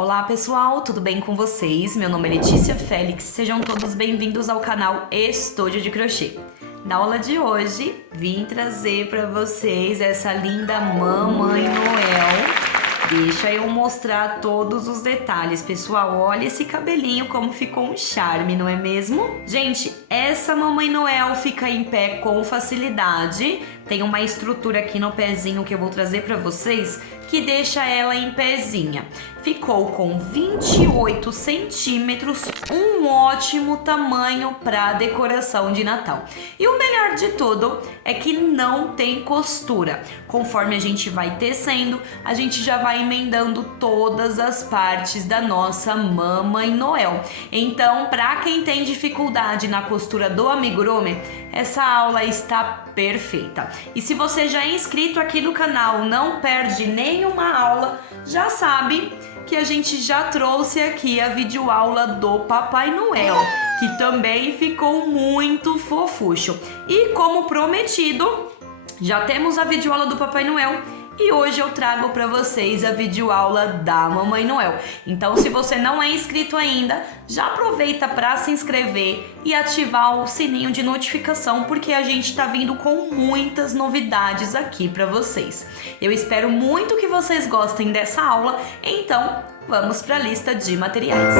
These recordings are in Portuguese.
Olá pessoal, tudo bem com vocês? Meu nome é Letícia Félix, sejam todos bem-vindos ao canal Estúdio de Crochê. Na aula de hoje, vim trazer para vocês essa linda Mamãe Noel. Deixa eu mostrar todos os detalhes, pessoal. Olha esse cabelinho como ficou um charme, não é mesmo? Gente, essa Mamãe Noel fica em pé com facilidade. Tem uma estrutura aqui no pezinho que eu vou trazer para vocês que deixa ela em pezinha. Ficou com 28 centímetros, um ótimo tamanho para decoração de Natal. E o melhor de tudo é que não tem costura. Conforme a gente vai tecendo, a gente já vai emendando todas as partes da nossa Mamãe Noel. Então, para quem tem dificuldade na costura do amigurumi, essa aula está perfeita. E se você já é inscrito aqui no canal, não perde nenhuma aula, já sabe que a gente já trouxe aqui a videoaula do Papai Noel, que também ficou muito fofucho. E como prometido, já temos a videoaula do Papai Noel e hoje eu trago para vocês a videoaula da Mamãe Noel. Então, se você não é inscrito ainda, já aproveita para se inscrever e ativar o sininho de notificação, porque a gente está vindo com muitas novidades aqui para vocês. Eu espero muito que vocês gostem dessa aula, então vamos para a lista de materiais.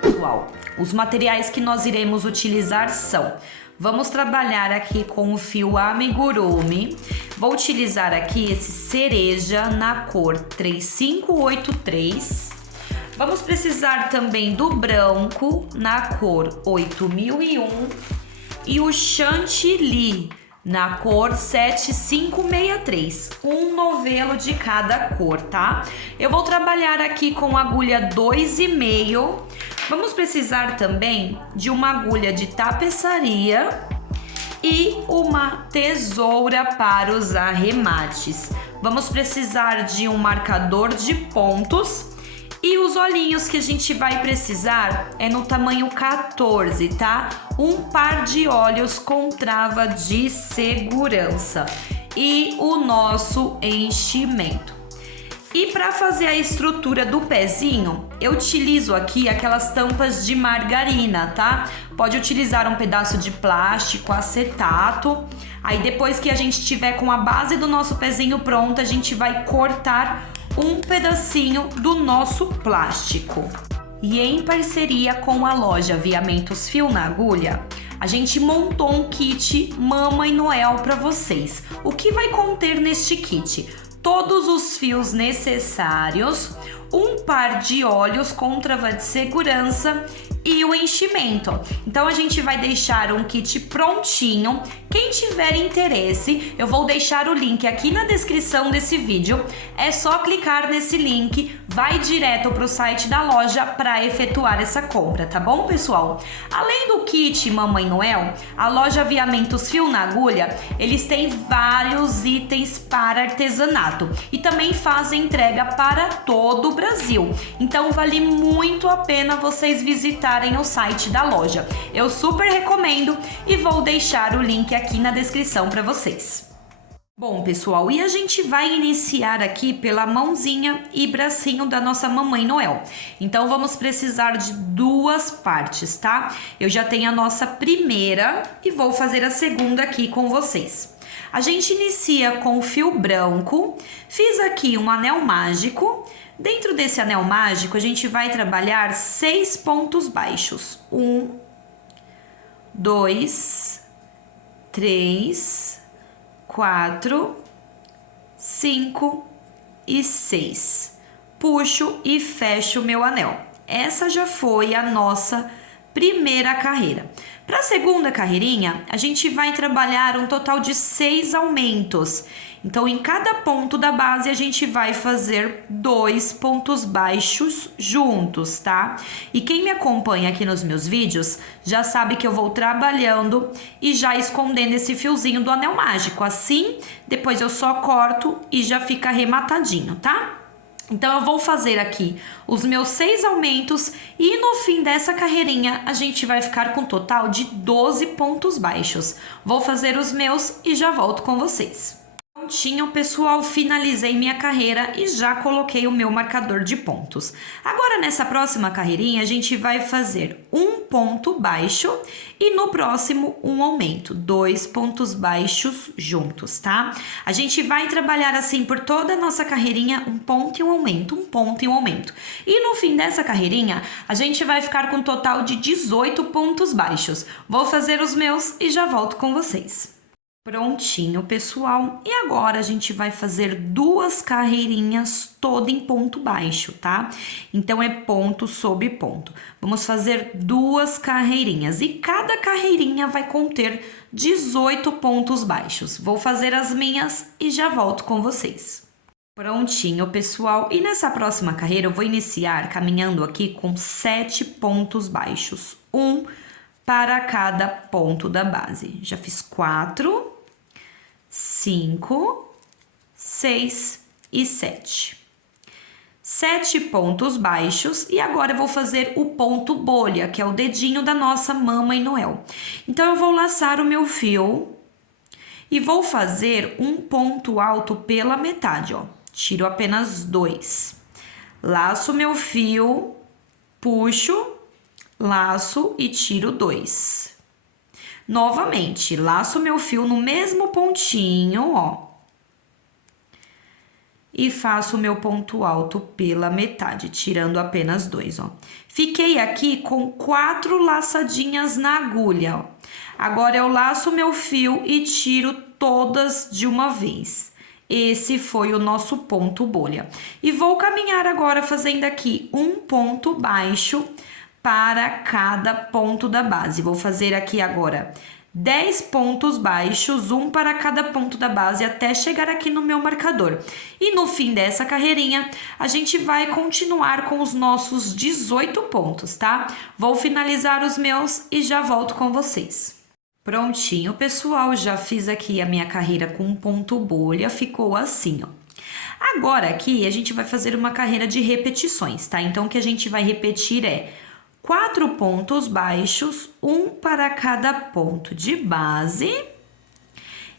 Pessoal, os materiais que nós iremos utilizar são: vamos trabalhar aqui com o fio amigurumi. Vou utilizar aqui esse cereja na cor 3583. Vamos precisar também do branco na cor 8001 e o chantilly na cor 7563, um novelo de cada cor, tá? Eu vou trabalhar aqui com agulha 2,5. Vamos precisar também de uma agulha de tapeçaria e uma tesoura para os arremates. Vamos precisar de um marcador de pontos e os olhinhos que a gente vai precisar é no tamanho 14, tá? Um par de olhos com trava de segurança e o nosso enchimento. E para fazer a estrutura do pezinho, eu utilizo aqui aquelas tampas de margarina, tá? Pode utilizar um pedaço de plástico, acetato. Aí depois que a gente tiver com a base do nosso pezinho pronta, a gente vai cortar um pedacinho do nosso plástico. E em parceria com a loja Aviamentos Fio na Agulha, a gente montou um kit Mamãe Noel para vocês. O que vai conter neste kit? Todos os fios necessários, um par de olhos com trava de segurança e o enchimento. Então a gente vai deixar um kit prontinho. Quem tiver interesse, eu vou deixar o link aqui na descrição desse vídeo. É só clicar nesse link, vai direto para o site da loja para efetuar essa compra, tá bom, pessoal? Além do kit Mamãe Noel, a loja Aviamentos Fio na Agulha, eles têm vários itens para artesanato e também fazem entrega para todo o Brasil. Então vale muito a pena vocês visitarem o site da loja. Eu super recomendo e vou deixar o link aqui na descrição para vocês. Bom, pessoal, e a gente vai iniciar aqui pela mãozinha e bracinho da nossa Mamãe Noel. Então, vamos precisar de duas partes, tá? Eu já tenho a nossa primeira e vou fazer a segunda aqui com vocês. A gente inicia com o fio branco, fiz aqui um anel mágico. Dentro desse anel mágico, a gente vai trabalhar 6 pontos baixos. 1, 2, 3, 4, 5 e 6. Puxo e fecho o meu anel. Essa já foi a nossa primeira carreira. Para a segunda carreirinha, a gente vai trabalhar um total de 6 aumentos. Então, em cada ponto da base, a gente vai fazer 2 pontos baixos juntos, tá? E quem me acompanha aqui nos meus vídeos já sabe que eu vou trabalhando e já escondendo esse fiozinho do anel mágico. Assim, depois eu só corto e já fica arrematadinho, tá? Então, eu vou fazer aqui os meus 6 aumentos e no fim dessa carreirinha, a gente vai ficar com um total de 12 pontos baixos. Vou fazer os meus e já volto com vocês. Prontinho, pessoal, finalizei minha carreira e já coloquei o meu marcador de pontos. Agora, nessa próxima carreirinha, a gente vai fazer um ponto baixo e no próximo um aumento, 2 pontos baixos juntos, tá? A gente vai trabalhar assim por toda a nossa carreirinha, um ponto e um aumento, um ponto e um aumento. E no fim dessa carreirinha, a gente vai ficar com um total de 18 pontos baixos. Vou fazer os meus e já volto com vocês. Prontinho, pessoal. E agora a gente vai fazer duas carreirinhas toda em ponto baixo, tá? Então, é ponto sobre ponto. Vamos fazer duas carreirinhas e cada carreirinha vai conter 18 pontos baixos. Vou fazer as minhas e já volto com vocês. Prontinho, pessoal. E nessa próxima carreira eu vou iniciar caminhando aqui com 7 pontos baixos. Um para cada ponto da base. Já fiz 4, 5, 6 e 7. 7 pontos baixos e agora eu vou fazer o ponto bolha, que é o dedinho da nossa Mamãe Noel. Então, eu vou laçar o meu fio e vou fazer um ponto alto pela metade, ó. Tiro apenas 2. Laço meu fio, puxo, laço e tiro 2. Novamente, laço meu fio no mesmo pontinho, ó. E faço o meu ponto alto pela metade, tirando apenas 2, ó. Fiquei aqui com 4 laçadinhas na agulha, ó. Agora eu laço meu fio e tiro todas de uma vez. Esse foi o nosso ponto bolha. E vou caminhar agora fazendo aqui um ponto baixo para cada ponto da base. Vou fazer aqui agora 10 pontos baixos, um para cada ponto da base, até chegar aqui no meu marcador. E no fim dessa carreirinha, a gente vai continuar com os nossos 18 pontos, tá? Vou finalizar os meus e já volto com vocês. Prontinho, pessoal, já fiz aqui a minha carreira com um ponto bolha, ficou assim, ó. Agora aqui, a gente vai fazer uma carreira de repetições, tá? Então, o que a gente vai repetir é 4 pontos baixos, um para cada ponto de base.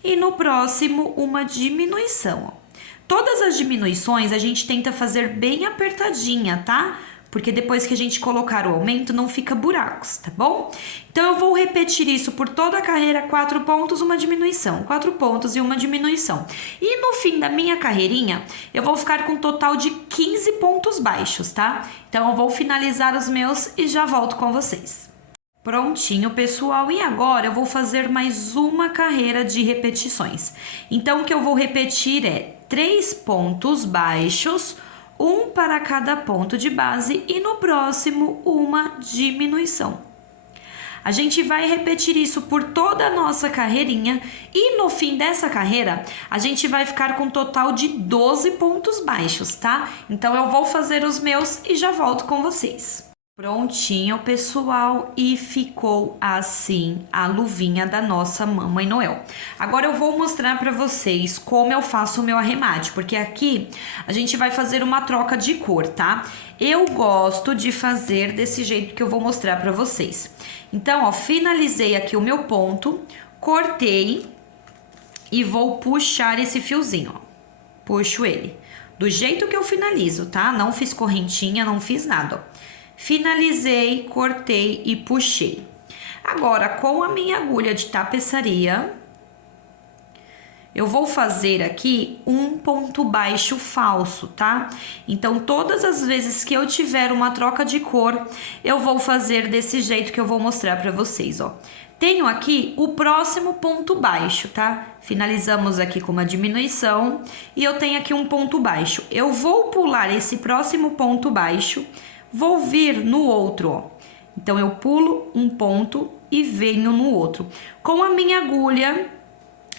E no próximo, uma diminuição, ó. Todas as diminuições a gente tenta fazer bem apertadinha, tá? Porque depois que a gente colocar o aumento, não fica buracos, tá bom? Então, eu vou repetir isso por toda a carreira, 4 pontos, uma diminuição, 4 pontos e uma diminuição. E no fim da minha carreirinha, eu vou ficar com um total de 15 pontos baixos, tá? Então, eu vou finalizar os meus e já volto com vocês. Prontinho, pessoal, e agora eu vou fazer mais uma carreira de repetições. Então, o que eu vou repetir é 3 pontos baixos, um para cada ponto de base e no próximo uma diminuição. A gente vai repetir isso por toda a nossa carreirinha e no fim dessa carreira a gente vai ficar com um total de 12 pontos baixos, tá? Então eu vou fazer os meus e já volto com vocês. Prontinho, pessoal, e ficou assim a luvinha da nossa Mamãe Noel. Agora eu vou mostrar para vocês como eu faço o meu arremate, porque aqui a gente vai fazer uma troca de cor, tá? Eu gosto de fazer desse jeito que eu vou mostrar para vocês. Então, ó, finalizei aqui o meu ponto, cortei e vou puxar esse fiozinho, ó. Puxo ele do jeito que eu finalizo, tá? Não fiz correntinha, não fiz nada, ó. Finalizei, cortei e puxei. Agora, com a minha agulha de tapeçaria, eu vou fazer aqui um ponto baixo falso, tá? Então, todas as vezes que eu tiver uma troca de cor, eu vou fazer desse jeito que eu vou mostrar pra vocês, ó. Tenho aqui o próximo ponto baixo, tá? Finalizamos aqui com uma diminuição e eu tenho aqui um ponto baixo. Eu vou pular esse próximo ponto baixo, vou vir no outro, ó. Então, eu pulo um ponto e venho no outro. Com a minha agulha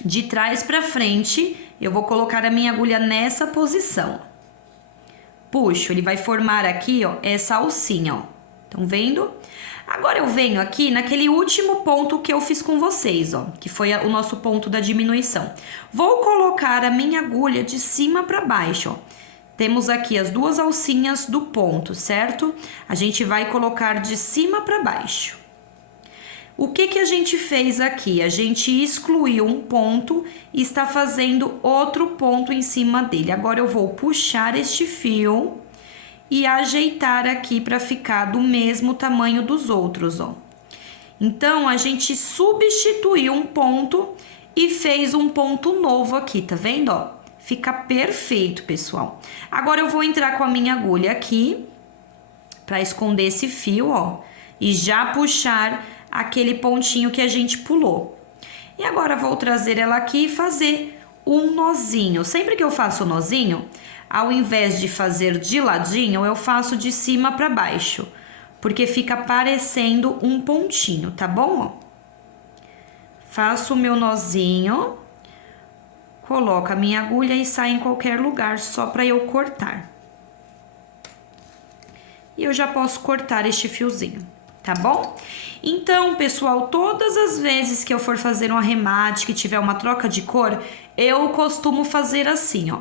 de trás para frente, eu vou colocar a minha agulha nessa posição. Puxo, ele vai formar aqui, ó, essa alcinha, ó. Estão vendo? Agora, eu venho aqui naquele último ponto que eu fiz com vocês, ó, que foi o nosso ponto da diminuição. Vou colocar a minha agulha de cima para baixo, ó. Temos aqui as duas alcinhas do ponto, certo? A gente vai colocar de cima para baixo. O que a gente fez aqui? A gente excluiu um ponto e está fazendo outro ponto em cima dele. Agora eu vou puxar este fio e ajeitar aqui para ficar do mesmo tamanho dos outros, ó. Então, a gente substituiu um ponto e fez um ponto novo aqui, tá vendo, ó? Fica perfeito, pessoal. Agora eu vou entrar com a minha agulha aqui para esconder esse fio, ó, e já puxar aquele pontinho que a gente pulou. E agora vou trazer ela aqui e fazer um nozinho. Sempre que eu faço o nozinho, ao invés de fazer de ladinho, eu faço de cima para baixo, porque fica parecendo um pontinho, tá bom? Faço o meu nozinho, coloco a minha agulha e saio em qualquer lugar só para eu cortar. E eu já posso cortar este fiozinho, tá bom? Então, pessoal, todas as vezes que eu for fazer um arremate, que tiver uma troca de cor, eu costumo fazer assim, ó.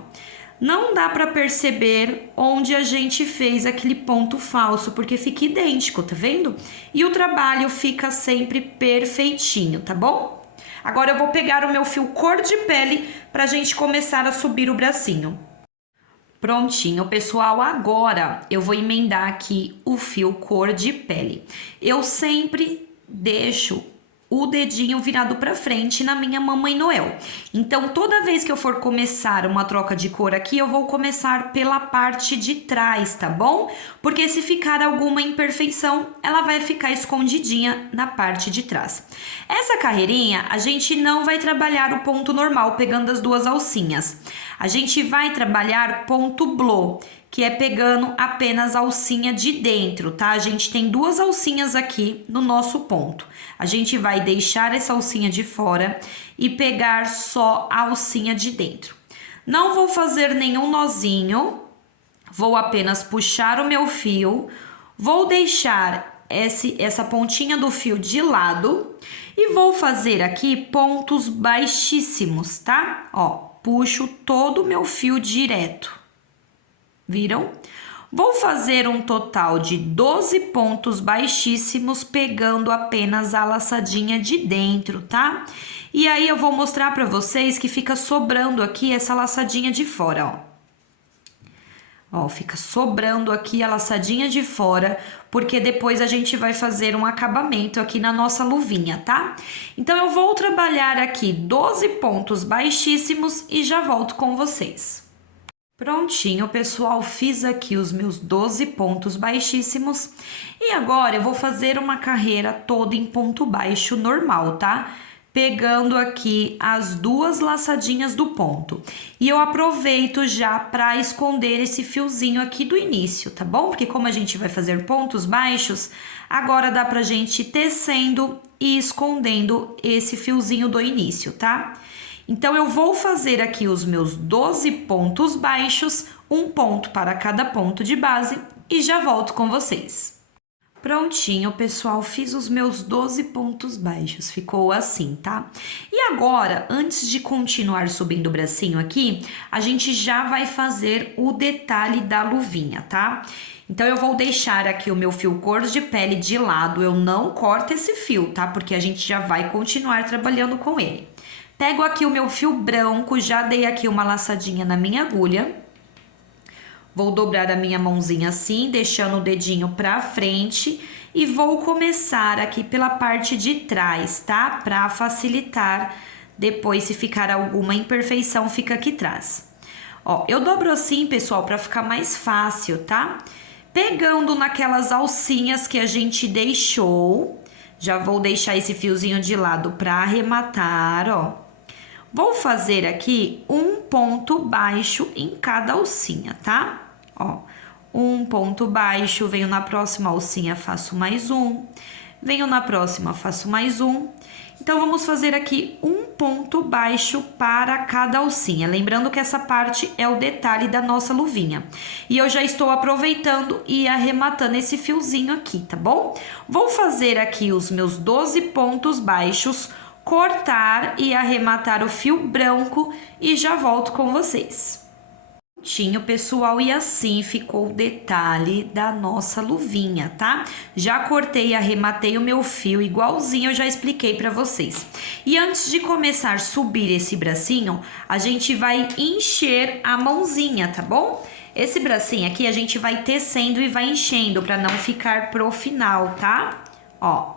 Não dá para perceber onde a gente fez aquele ponto falso, porque fica idêntico, tá vendo? E o trabalho fica sempre perfeitinho, tá bom? Agora eu vou pegar o meu fio cor de pele pra gente começar a subir o bracinho. Prontinho, pessoal, agora eu vou emendar aqui o fio cor de pele. Eu sempre deixo o dedinho virado para frente na minha Mamãe Noel. Então, toda vez que eu for começar uma troca de cor aqui, eu vou começar pela parte de trás, tá bom? Porque se ficar alguma imperfeição, ela vai ficar escondidinha na parte de trás. Essa carreirinha, a gente não vai trabalhar o ponto normal, pegando as duas alcinhas. A gente vai trabalhar ponto blow, que é pegando apenas a alcinha de dentro, tá? A gente tem duas alcinhas aqui no nosso ponto. A gente vai deixar essa alcinha de fora e pegar só a alcinha de dentro. Não vou fazer nenhum nozinho, vou apenas puxar o meu fio, vou deixar essa pontinha do fio de lado e vou fazer aqui pontos baixíssimos, tá? Ó, puxo todo o meu fio direto. Viram? Vou fazer um total de 12 pontos baixíssimos, pegando apenas a laçadinha de dentro, tá? E aí eu vou mostrar pra vocês que fica sobrando aqui essa laçadinha de fora, ó. Ó, fica sobrando aqui a laçadinha de fora, porque depois a gente vai fazer um acabamento aqui na nossa luvinha, tá? Então, eu vou trabalhar aqui 12 pontos baixíssimos e já volto com vocês. Prontinho, pessoal, fiz aqui os meus 12 pontos baixíssimos e agora eu vou fazer uma carreira toda em ponto baixo normal, tá? Pegando aqui as duas laçadinhas do ponto. E eu aproveito já para esconder esse fiozinho aqui do início, tá bom? Porque como a gente vai fazer pontos baixos, agora dá pra gente ir tecendo e escondendo esse fiozinho do início, tá? Então, eu vou fazer aqui os meus 12 pontos baixos, um ponto para cada ponto de base e já volto com vocês. Prontinho, pessoal, fiz os meus 12 pontos baixos, ficou assim, tá? E agora, antes de continuar subindo o bracinho aqui, a gente já vai fazer o detalhe da luvinha, tá? Então, eu vou deixar aqui o meu fio cor de pele de lado, eu não corto esse fio, tá? Porque a gente já vai continuar trabalhando com ele. Pego aqui o meu fio branco, já dei aqui uma laçadinha na minha agulha. Vou dobrar a minha mãozinha assim, deixando o dedinho pra frente. E vou começar aqui pela parte de trás, tá? Pra facilitar, depois se ficar alguma imperfeição, fica aqui atrás. Ó, eu dobro assim, pessoal, pra ficar mais fácil, tá? Pegando naquelas alcinhas que a gente deixou. Já vou deixar esse fiozinho de lado pra arrematar, ó. Vou fazer aqui um ponto baixo em cada alcinha, tá? Ó, um ponto baixo, venho na próxima alcinha, faço mais um. Venho na próxima, faço mais um. Então, vamos fazer aqui um ponto baixo para cada alcinha. Lembrando que essa parte é o detalhe da nossa luvinha. E eu já estou aproveitando e arrematando esse fiozinho aqui, tá bom? Vou fazer aqui os meus 12 pontos baixos, cortar e arrematar o fio branco e já volto com vocês. Tinho, pessoal, e assim ficou o detalhe da nossa luvinha, tá? Já cortei e arrematei o meu fio igualzinho, eu já expliquei pra vocês. E antes de começar a subir esse bracinho, a gente vai encher a mãozinha, tá bom? Esse bracinho aqui a gente vai tecendo e vai enchendo pra não ficar pro final, tá? Ó,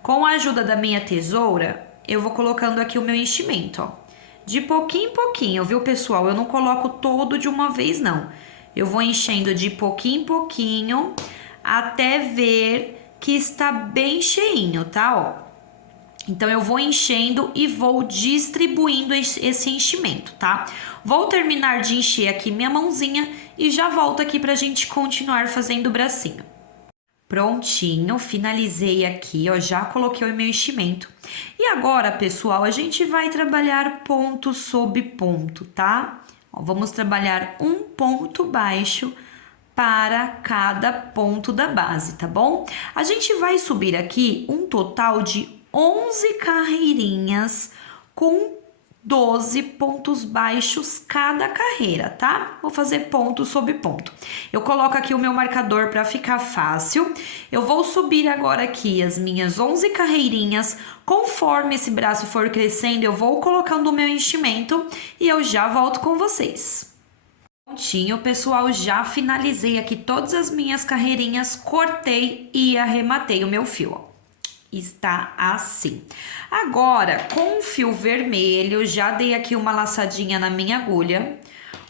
com a ajuda da minha tesoura, eu vou colocando aqui o meu enchimento, ó. De pouquinho em pouquinho, viu, pessoal? Eu não coloco todo de uma vez, não. Eu vou enchendo de pouquinho em pouquinho até ver que está bem cheinho, tá? Ó. Então, eu vou enchendo e vou distribuindo esse enchimento, tá? Vou terminar de encher aqui minha mãozinha e já volto aqui pra gente continuar fazendo o bracinho. Prontinho, finalizei aqui, ó, já coloquei o meu enchimento. E agora, pessoal, a gente vai trabalhar ponto sobre ponto, tá? Ó, vamos trabalhar um ponto baixo para cada ponto da base, tá bom? A gente vai subir aqui um total de 11 carreirinhas com 12 pontos baixos cada carreira, tá? Vou fazer ponto sobre ponto. Eu coloco aqui o meu marcador para ficar fácil. Eu vou subir agora aqui as minhas 11 carreirinhas. Conforme esse braço for crescendo, eu vou colocando o meu enchimento e eu já volto com vocês. Prontinho, pessoal, já finalizei aqui todas as minhas carreirinhas, cortei e arrematei o meu fio, ó. Está assim. Agora, com o fio vermelho, já dei aqui uma laçadinha na minha agulha.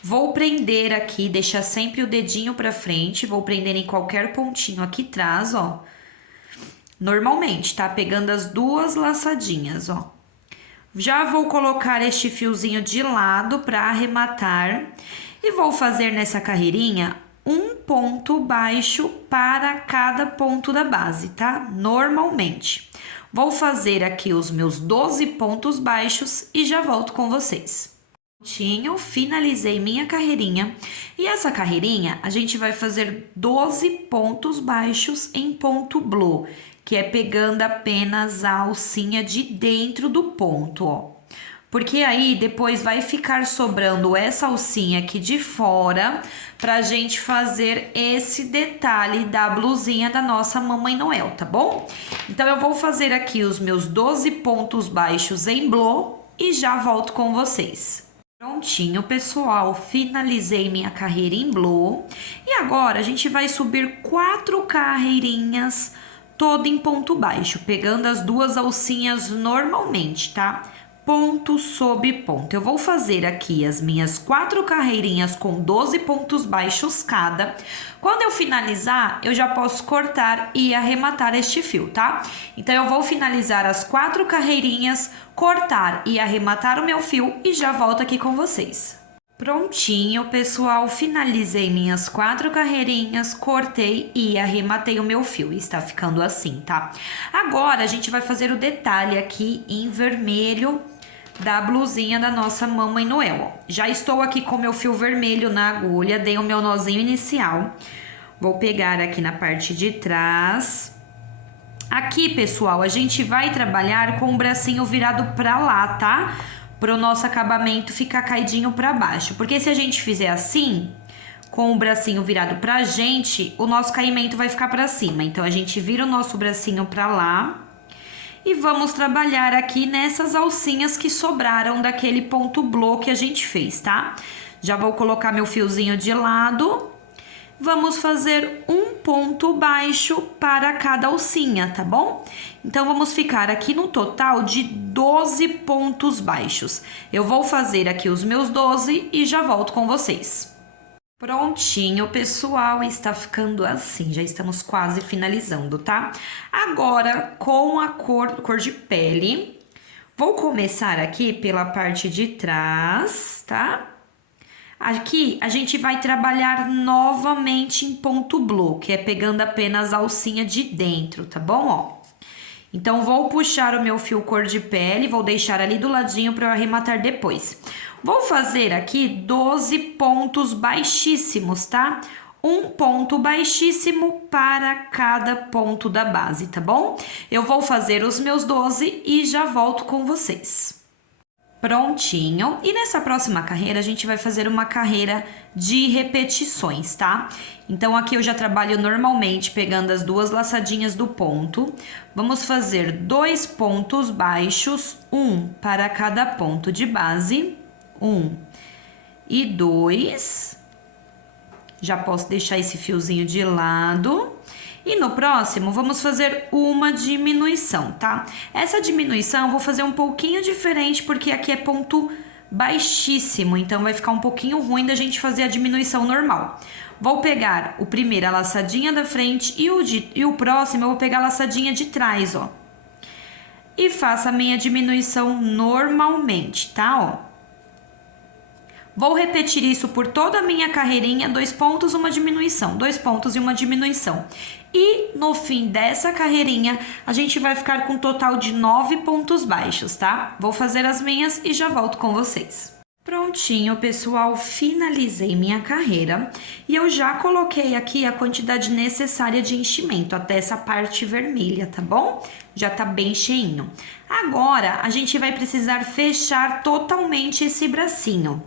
Vou prender aqui, deixar sempre o dedinho pra frente. Vou prender em qualquer pontinho aqui atrás, ó. Normalmente, tá? Pegando as duas laçadinhas, ó. Já vou colocar este fiozinho de lado pra arrematar. E vou fazer nessa carreirinha um ponto baixo para cada ponto da base, tá? Normalmente. Vou fazer aqui os meus 12 pontos baixos e já volto com vocês. Prontinho, finalizei minha carreirinha. E essa carreirinha, a gente vai fazer 12 pontos baixos em ponto blow, que é pegando apenas a alcinha de dentro do ponto, ó. Porque aí depois vai ficar sobrando essa alcinha aqui de fora pra gente fazer esse detalhe da blusinha da nossa Mamãe Noel, tá bom? Então, eu vou fazer aqui os meus 12 pontos baixos em blow e já volto com vocês. Prontinho, pessoal, finalizei minha carreira em blow. E agora, a gente vai subir 4 carreirinhas toda em ponto baixo, pegando as duas alcinhas normalmente, tá? Ponto sobre ponto. Eu vou fazer aqui as minhas 4 carreirinhas com 12 pontos baixos cada. Quando eu finalizar, eu já posso cortar e arrematar este fio, tá? Então, eu vou finalizar as 4 carreirinhas, cortar e arrematar o meu fio e já volto aqui com vocês. Prontinho, pessoal, finalizei minhas 4 carreirinhas, cortei e arrematei o meu fio. Está ficando assim, tá? Agora, a gente vai fazer o detalhe aqui em vermelho da blusinha da nossa Mamãe Noel, ó. Já estou aqui com meu fio vermelho na agulha, dei o meu nozinho inicial. Vou pegar aqui na parte de trás. Aqui, pessoal, a gente vai trabalhar com o bracinho virado pra lá, tá? Para o nosso acabamento ficar caidinho para baixo. Porque se a gente fizer assim, com o bracinho virado pra gente, o nosso caimento vai ficar para cima. Então, a gente vira o nosso bracinho para lá e vamos trabalhar aqui nessas alcinhas que sobraram daquele ponto blow que a gente fez, tá? Já vou colocar meu fiozinho de lado. Vamos fazer um ponto baixo para cada alcinha, tá bom? Então, vamos ficar aqui no total de 12 pontos baixos. Eu vou fazer aqui os meus 12 e já volto com vocês. Prontinho, pessoal, está ficando assim, já estamos quase finalizando, tá? Agora, com a cor de pele, vou começar aqui pela parte de trás, tá? Aqui, a gente vai trabalhar novamente em ponto blow, que é pegando apenas a alcinha de dentro, tá bom? Ó. Então, vou puxar o meu fio cor de pele, vou deixar ali do ladinho para eu arrematar depois. Vou fazer aqui 12 pontos baixíssimos, tá? Um ponto baixíssimo para cada ponto da base, tá bom? Eu vou fazer os meus 12 e já volto com vocês. Prontinho. E nessa próxima carreira, a gente vai fazer uma carreira de repetições, tá? Então, aqui eu já trabalho normalmente pegando as duas laçadinhas do ponto. Vamos fazer 2 pontos baixos, um para cada ponto de base. 1 e 2. Já posso deixar esse fiozinho de lado. E no próximo, vamos fazer uma diminuição, tá? Essa diminuição eu vou fazer um pouquinho diferente, porque aqui é ponto baixíssimo, então vai ficar um pouquinho ruim da gente fazer a diminuição normal. Vou pegar o primeiro, a laçadinha da frente, e o próximo eu vou pegar a laçadinha de trás, ó. E faço a minha diminuição normalmente, tá, ó. Vou repetir isso por toda a minha carreirinha, 2 pontos, uma diminuição, 2 pontos e uma diminuição. E no fim dessa carreirinha, a gente vai ficar com um total de 9 pontos baixos, tá? Vou fazer as minhas e já volto com vocês. Prontinho, pessoal, finalizei minha carreira e eu já coloquei aqui a quantidade necessária de enchimento até essa parte vermelha, tá bom? Já tá bem cheinho. Agora, a gente vai precisar fechar totalmente esse bracinho.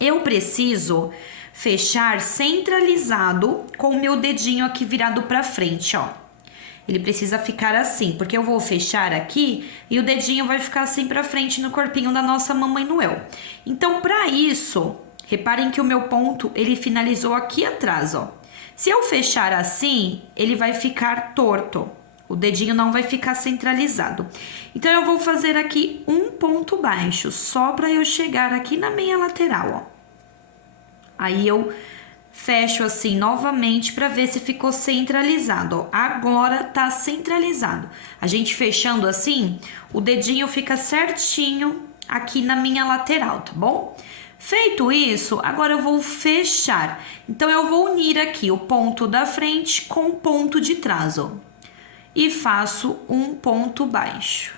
Eu preciso fechar centralizado com o meu dedinho aqui virado pra frente, ó. Ele precisa ficar assim, porque eu vou fechar aqui e o dedinho vai ficar assim pra frente no corpinho da nossa Mamãe Noel. Então, pra isso, reparem que o meu ponto, ele finalizou aqui atrás, ó. Se eu fechar assim, ele vai ficar torto. O dedinho não vai ficar centralizado. Então, eu vou fazer aqui um ponto baixo, só para eu chegar aqui na minha lateral, ó. Aí, eu fecho assim novamente para ver se ficou centralizado, ó. Agora, tá centralizado. A gente fechando assim, o dedinho fica certinho aqui na minha lateral, tá bom? Feito isso, agora eu vou fechar. Então, eu vou unir aqui o ponto da frente com o ponto de trás, ó. E faço um ponto baixo.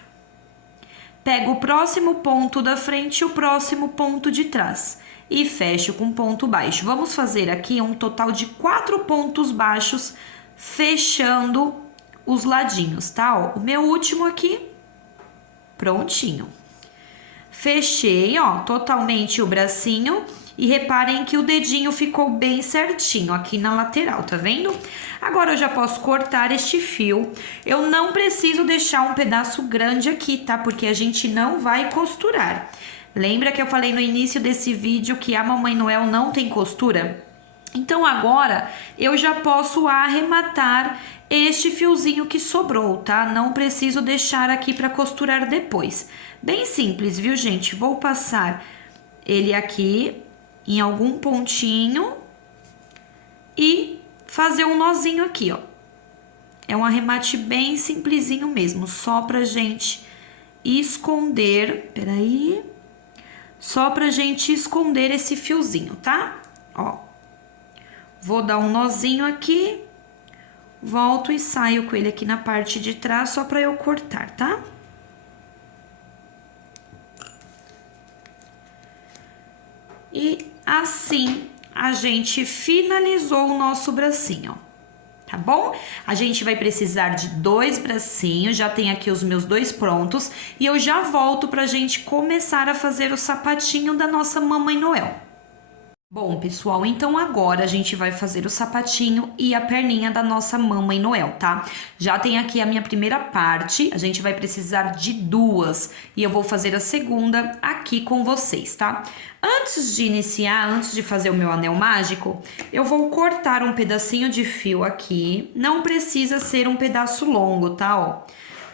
Pego o próximo ponto da frente e o próximo ponto de trás e fecho com ponto baixo. Vamos fazer aqui um total de 4 pontos baixos, fechando os ladinhos, tá? Ó, o meu último aqui, prontinho. Fechei, ó, totalmente o bracinho. E reparem que o dedinho ficou bem certinho aqui na lateral, tá vendo? Agora eu já posso cortar este fio. Eu não preciso deixar um pedaço grande aqui, tá? Porque a gente não vai costurar. Lembra que eu falei no início desse vídeo que a Mamãe Noel não tem costura? Então agora eu já posso arrematar este fiozinho que sobrou, tá? Não preciso deixar aqui para costurar depois. Bem simples, viu, gente? Vou passar ele aqui em algum pontinho e fazer um nozinho aqui, ó. É um arremate bem simplesinho mesmo, só pra gente esconder, peraí, só pra gente esconder esse fiozinho, tá? Ó, vou dar um nozinho aqui, volto e saio com ele aqui na parte de trás, só pra eu cortar, tá? E assim a gente finalizou o nosso bracinho, tá bom? A gente vai precisar de 2 bracinhos, já tem aqui os meus 2 prontos, e eu já volto pra gente começar a fazer o sapatinho da nossa Mamãe Noel. Bom, pessoal, então agora a gente vai fazer o sapatinho e a perninha da nossa Mamãe Noel, tá? Já tem aqui a minha primeira parte, a gente vai precisar de 2 e eu vou fazer a segunda aqui com vocês, tá? Antes de iniciar, antes de fazer o meu anel mágico, eu vou cortar um pedacinho de fio aqui, não precisa ser um pedaço longo, tá? Ó,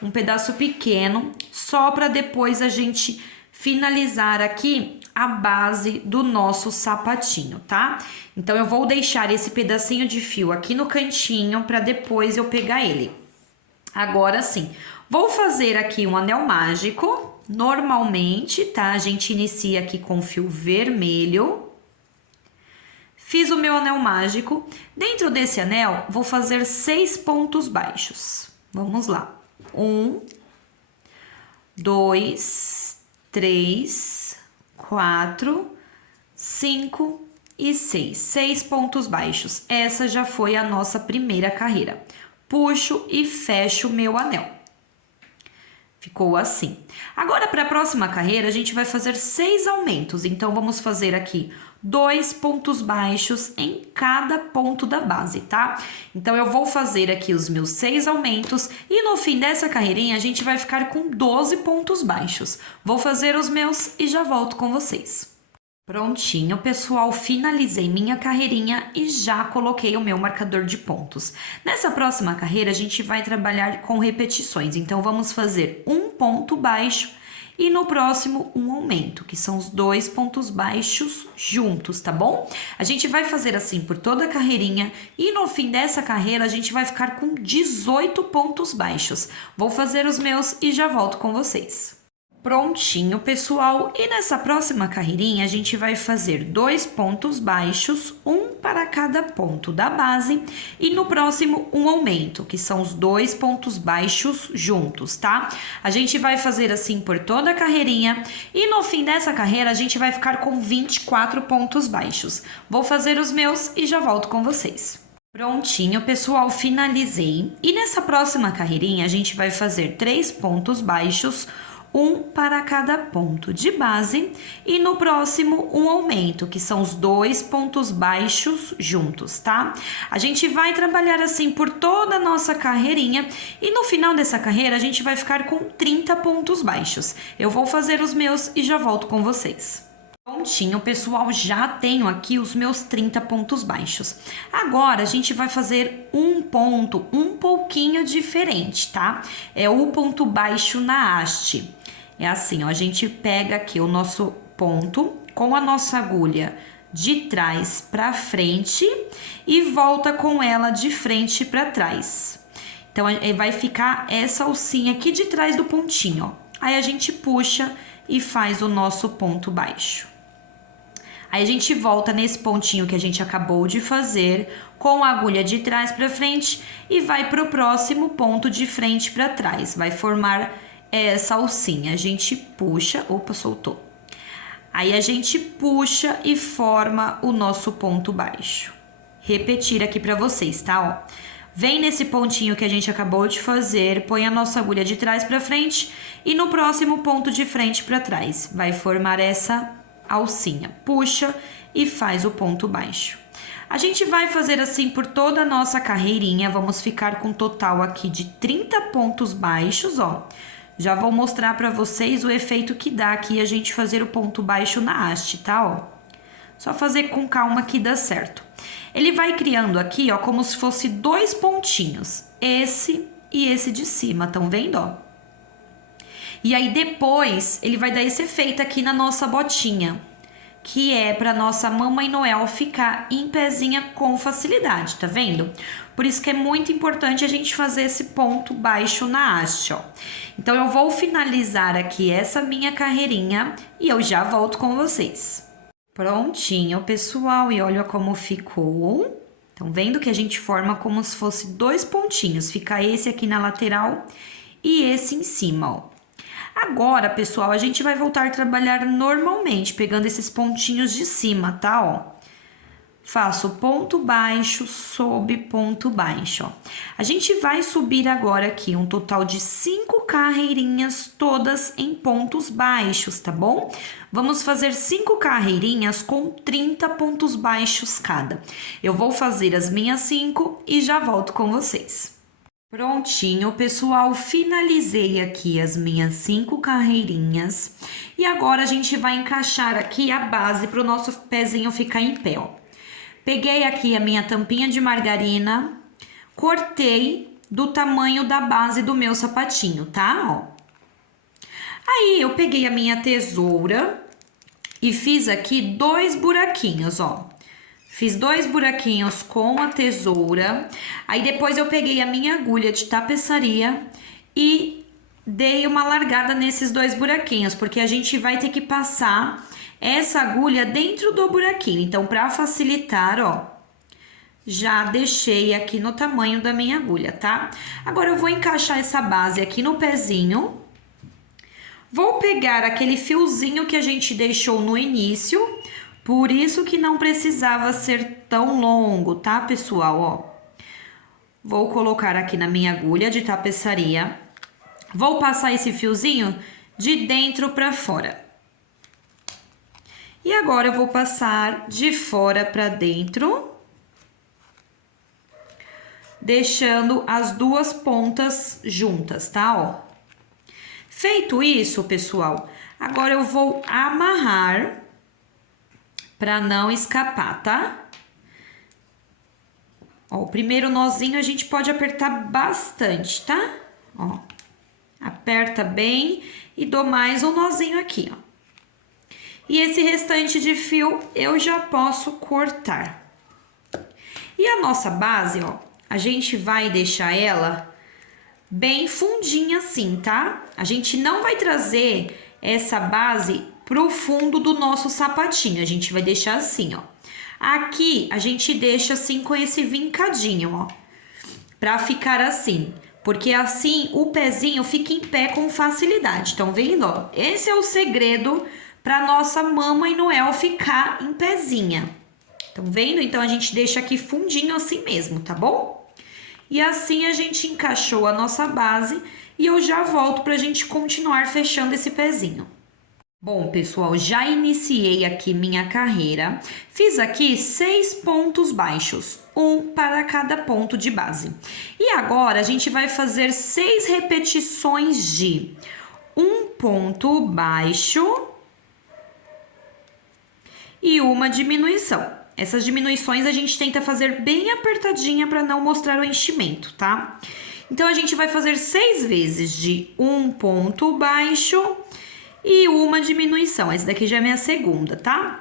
um pedaço pequeno, só para depois a gente finalizar aqui a base do nosso sapatinho, tá? Então, eu vou deixar esse pedacinho de fio aqui no cantinho para depois eu pegar ele. Agora sim, vou fazer aqui um anel mágico, normalmente, tá? A gente inicia aqui com fio vermelho. Fiz o meu anel mágico. Dentro desse anel, vou fazer 6 pontos baixos. Vamos lá. 1, 2, 3, 4, 5 e 6. 6 pontos baixos. Essa já foi a nossa primeira carreira. Puxo e fecho o meu anel. Ficou assim. Agora, para a próxima carreira, a gente vai fazer 6 aumentos. Então, vamos fazer aqui 2 pontos baixos em cada ponto da base, tá? Então, eu vou fazer aqui os meus 6 aumentos e no fim dessa carreirinha, a gente vai ficar com 12 pontos baixos. Vou fazer os meus e já volto com vocês. Prontinho, pessoal, finalizei minha carreirinha e já coloquei o meu marcador de pontos. Nessa próxima carreira, a gente vai trabalhar com repetições, então vamos fazer um ponto baixo e no próximo um aumento, que são os 2 pontos baixos juntos, tá bom? A gente vai fazer assim por toda a carreirinha e no fim dessa carreira a gente vai ficar com 18 pontos baixos. Vou fazer os meus e já volto com vocês. Prontinho, pessoal, e nessa próxima carreirinha a gente vai fazer 2 pontos baixos, um para cada ponto da base e no próximo um aumento, que são os 2 pontos baixos juntos, tá? A gente vai fazer assim por toda a carreirinha e no fim dessa carreira a gente vai ficar com 24 pontos baixos. Vou fazer os meus e já volto com vocês. Prontinho, pessoal, finalizei. E nessa próxima carreirinha a gente vai fazer 3 pontos baixos, um para cada ponto de base e no próximo um aumento, que são os 2 pontos baixos juntos, tá? A gente vai trabalhar assim por toda a nossa carreirinha e no final dessa carreira a gente vai ficar com 30 pontos baixos. Eu vou fazer os meus e já volto com vocês. Prontinho, pessoal, já tenho aqui os meus 30 pontos baixos. Agora, a gente vai fazer um ponto um pouquinho diferente, tá? É o ponto baixo na haste. É assim, ó, a gente pega aqui o nosso ponto com a nossa agulha de trás para frente e volta com ela de frente para trás. Então, vai ficar essa alcinha aqui de trás do pontinho, ó. Aí, a gente puxa e faz o nosso ponto baixo. Aí, a gente volta nesse pontinho que a gente acabou de fazer com a agulha de trás para frente e vai para o próximo ponto de frente para trás. Vai formar essa alcinha. A gente puxa, opa, soltou. Aí, a gente puxa e forma o nosso ponto baixo. Repetir aqui para vocês, tá? Ó. Vem nesse pontinho que a gente acabou de fazer, põe a nossa agulha de trás para frente e no próximo ponto de frente para trás. Vai formar essa alcinha. Puxa e faz o ponto baixo. A gente vai fazer assim por toda a nossa carreirinha. Vamos ficar com um total aqui de 30 pontos baixos, ó. Já vou mostrar para vocês o efeito que dá aqui a gente fazer o ponto baixo na haste, tá? Ó. Só fazer com calma que dá certo. Ele vai criando aqui, ó, como se fosse 2 pontinhos. Esse e esse de cima, estão vendo, ó? E aí, depois, ele vai dar esse efeito aqui na nossa botinha, que é para nossa Mamãe Noel ficar em pezinha com facilidade, tá vendo? Por isso que é muito importante a gente fazer esse ponto baixo na haste, ó. Então, eu vou finalizar aqui essa minha carreirinha e eu já volto com vocês. Prontinho, pessoal, e olha como ficou. Estão vendo que a gente forma como se fosse 2 pontinhos. Fica esse aqui na lateral e esse em cima, ó. Agora, pessoal, a gente vai voltar a trabalhar normalmente, pegando esses pontinhos de cima, tá? Ó. Faço ponto baixo sobre ponto baixo, ó. A gente vai subir agora aqui um total de 5 carreirinhas, todas em pontos baixos, tá bom? Vamos fazer 5 carreirinhas com 30 pontos baixos cada. Eu vou fazer as minhas 5 e já volto com vocês. Prontinho, pessoal, finalizei aqui as minhas 5 carreirinhas e agora a gente vai encaixar aqui a base para o nosso pezinho ficar em pé, ó. Peguei aqui a minha tampinha de margarina, cortei do tamanho da base do meu sapatinho, tá? Ó. Aí, eu peguei a minha tesoura e fiz aqui 2 buraquinhos, ó. Fiz 2 buraquinhos com a tesoura. Aí, depois eu peguei a minha agulha de tapeçaria e dei uma largada nesses 2 buraquinhos, porque a gente vai ter que passar essa agulha dentro do buraquinho. Então, para facilitar, ó, já deixei aqui no tamanho da minha agulha, tá? Agora, eu vou encaixar essa base aqui no pezinho. Vou pegar aquele fiozinho que a gente deixou no início, por isso que não precisava ser tão longo, tá, pessoal? Ó, vou colocar aqui na minha agulha de tapeçaria, Vou passar esse fiozinho de dentro para fora. E agora eu vou passar de fora para dentro, deixando as duas pontas juntas, tá? Ó. Feito isso, pessoal, agora eu vou amarrar para não escapar, tá? Ó, o primeiro nozinho a gente pode apertar bastante, tá? Ó, aperta bem e dou mais um nozinho aqui, ó. E esse restante de fio eu já posso cortar. E a nossa base, ó, a gente vai deixar ela bem fundinha assim, tá? A gente não vai trazer essa base pro fundo do nosso sapatinho, a gente vai deixar assim, ó. Aqui a gente deixa assim com esse vincadinho, ó, pra ficar assim, porque assim o pezinho fica em pé com facilidade. Estão vendo, ó? Esse é o segredo pra nossa Mamãe Noel ficar em pezinha. Estão vendo? Então a gente deixa aqui fundinho assim mesmo, tá bom? E assim a gente encaixou a nossa base e eu já volto pra gente continuar fechando esse pezinho. Bom, pessoal, já iniciei aqui minha carreira. Fiz aqui 6 pontos baixos, um para cada ponto de base. E agora a gente vai fazer 6 repetições de um ponto baixo e uma diminuição. Essas diminuições a gente tenta fazer bem apertadinha para não mostrar o enchimento, tá? Então, a gente vai fazer 6 vezes de um ponto baixo e uma diminuição. Essa daqui já é minha segunda, tá?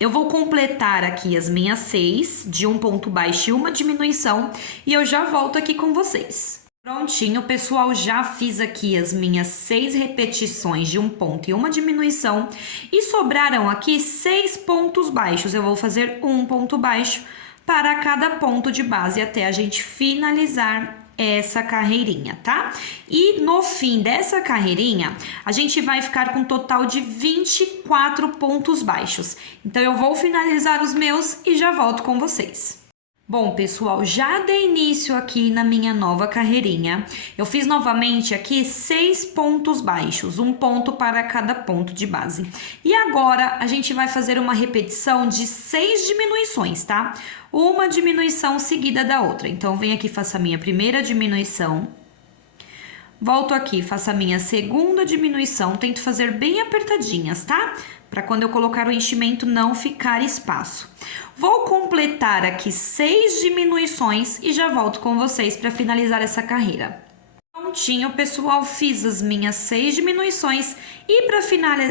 Eu vou completar aqui as minhas 6 de um ponto baixo e uma diminuição e eu já volto aqui com vocês. Prontinho, pessoal, já fiz aqui as minhas 6 repetições de um ponto e uma diminuição e sobraram aqui 6 pontos baixos. Eu vou fazer um ponto baixo para cada ponto de base até a gente finalizar essa carreirinha, tá? E no fim dessa carreirinha, a gente vai ficar com um total de 24 pontos baixos. Então, eu vou finalizar os meus e já volto com vocês. Bom, pessoal, já dei início aqui na minha nova carreirinha. Eu fiz novamente aqui 6 pontos baixos, um ponto para cada ponto de base. E agora, a gente vai fazer uma repetição de 6 diminuições, tá? Uma diminuição seguida da outra. Então, venho aqui, faço a minha primeira diminuição. Volto aqui, faço a minha segunda diminuição. Tento fazer bem apertadinhas, tá? Para quando eu colocar o enchimento não ficar espaço. Vou completar aqui 6 diminuições e já volto com vocês para finalizar essa carreira. Prontinho, pessoal, fiz as minhas 6 diminuições e para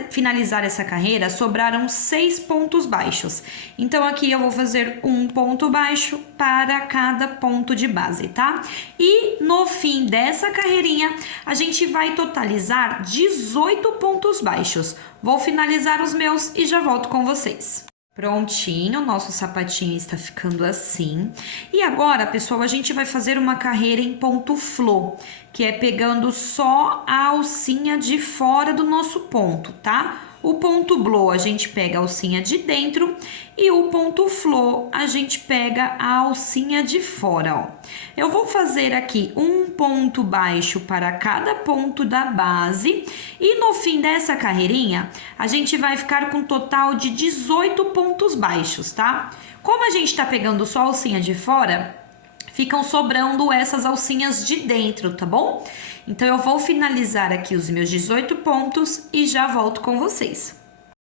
finalizar essa carreira sobraram 6 pontos baixos. Então aqui eu vou fazer um ponto baixo para cada ponto de base, tá? E no fim dessa carreirinha a gente vai totalizar 18 pontos baixos. Vou finalizar os meus e já volto com vocês. Prontinho, nosso sapatinho está ficando assim. E agora, pessoal, a gente vai fazer uma carreira em ponto flô, que é pegando só a alcinha de fora do nosso ponto, tá? O ponto blow a gente pega a alcinha de dentro e o ponto flô a gente pega a alcinha de fora, ó. Eu vou fazer aqui um ponto baixo para cada ponto da base e no fim dessa carreirinha a gente vai ficar com um total de 18 pontos baixos, tá? Como a gente tá pegando só a alcinha de fora, ficam sobrando essas alcinhas de dentro, tá bom? Então, eu vou finalizar aqui os meus 18 pontos e já volto com vocês.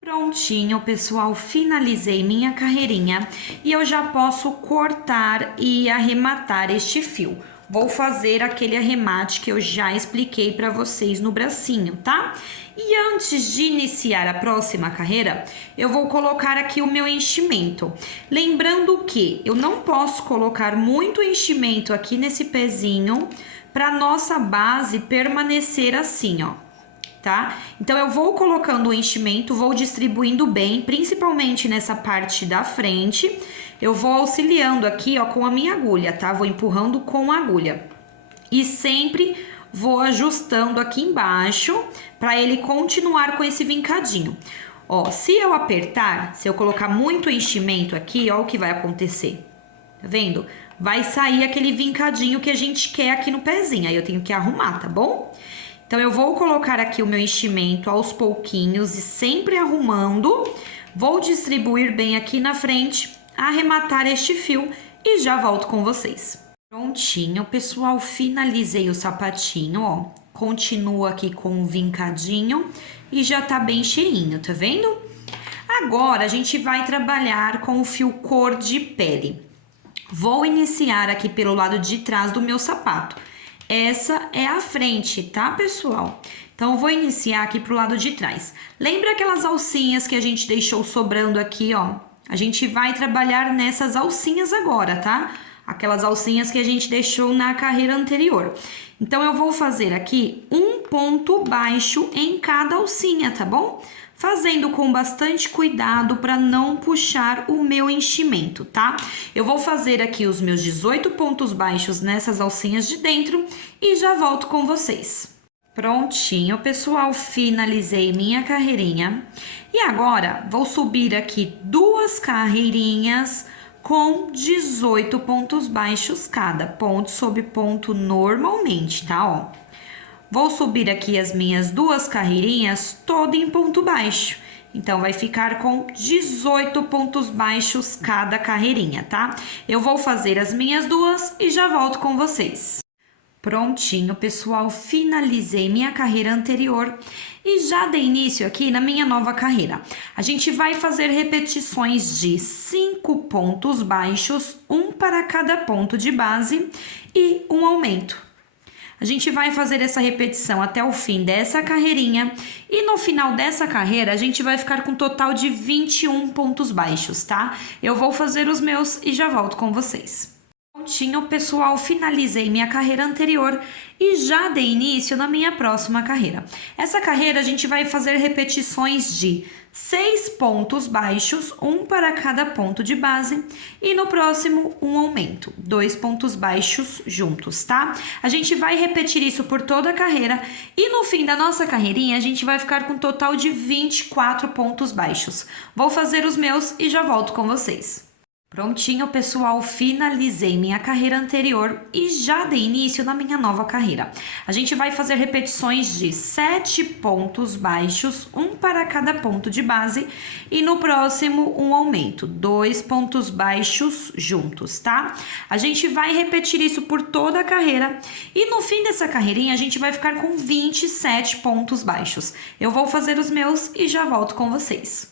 Prontinho, pessoal, finalizei minha carreirinha e eu já posso cortar e arrematar este fio. Vou fazer aquele arremate que eu já expliquei para vocês no bracinho, tá? E antes de iniciar a próxima carreira, eu vou colocar aqui o meu enchimento. Lembrando que eu não posso colocar muito enchimento aqui nesse pezinho para nossa base permanecer assim, ó, tá? Então, eu vou colocando o enchimento, vou distribuindo bem, principalmente nessa parte da frente. Eu vou auxiliando aqui, ó, com a minha agulha, tá? Vou empurrando com a agulha. E sempre vou ajustando aqui embaixo para ele continuar com esse vincadinho. Ó, se eu apertar, se eu colocar muito enchimento aqui, ó, o que vai acontecer. Tá vendo? Vai sair aquele vincadinho que a gente quer aqui no pezinho. Aí eu tenho que arrumar, tá bom? Então, eu vou colocar aqui o meu enchimento aos pouquinhos e sempre arrumando. Vou distribuir bem aqui na frente, arrematar este fio e já volto com vocês. Prontinho, pessoal, finalizei o sapatinho, ó. Continua aqui com um vincadinho e já tá bem cheinho, tá vendo? Agora, a gente vai trabalhar com o fio cor de pele. Vou iniciar aqui pelo lado de trás do meu sapato. Essa é a frente, tá, pessoal? Então, vou iniciar aqui pro lado de trás. Lembra aquelas alcinhas que a gente deixou sobrando aqui, ó? A gente vai trabalhar nessas alcinhas agora, tá? Aquelas alcinhas que a gente deixou na carreira anterior. Então, eu vou fazer aqui um ponto baixo em cada alcinha, tá bom? Fazendo com bastante cuidado para não puxar o meu enchimento, tá? Eu vou fazer aqui os meus 18 pontos baixos nessas alcinhas de dentro e já volto com vocês. Prontinho, pessoal, finalizei minha carreirinha. E agora, vou subir aqui 2 carreirinhas com 18 pontos baixos cada, ponto sobre ponto normalmente, tá? Ó. Vou subir aqui as minhas 2 carreirinhas todo em ponto baixo. Então, vai ficar com 18 pontos baixos cada carreirinha, tá? Eu vou fazer as minhas 2 e já volto com vocês. Prontinho, pessoal, finalizei minha carreira anterior e já dei início aqui na minha nova carreira. A gente vai fazer repetições de 5 pontos baixos, um para cada ponto de base e um aumento. A gente vai fazer essa repetição até o fim dessa carreirinha e no final dessa carreira a gente vai ficar com um total de 21 pontos baixos, tá? Eu vou fazer os meus e já volto com vocês. Prontinho, pessoal, finalizei minha carreira anterior e já dei início na minha próxima carreira. Essa carreira a gente vai fazer repetições de 6 pontos baixos, um para cada ponto de base e no próximo um aumento, 2 pontos baixos juntos, tá? A gente vai repetir isso por toda a carreira e no fim da nossa carreirinha a gente vai ficar com um total de 24 pontos baixos. Vou fazer os meus e já volto com vocês. Prontinho, pessoal, finalizei minha carreira anterior e já dei início na minha nova carreira. A gente vai fazer repetições de 7 pontos baixos, um para cada ponto de base e no próximo um aumento, 2 pontos baixos juntos, tá? A gente vai repetir isso por toda a carreira e no fim dessa carreirinha a gente vai ficar com 27 pontos baixos. Eu vou fazer os meus e já volto com vocês.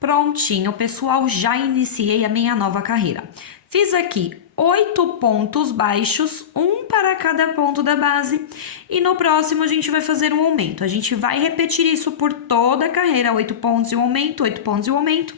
Prontinho, pessoal, já iniciei a minha nova carreira. Fiz aqui 8 pontos baixos, um para cada ponto da base. E no próximo a gente vai fazer um aumento. A gente vai repetir isso por toda a carreira, 8 pontos e um aumento, 8 pontos e um aumento.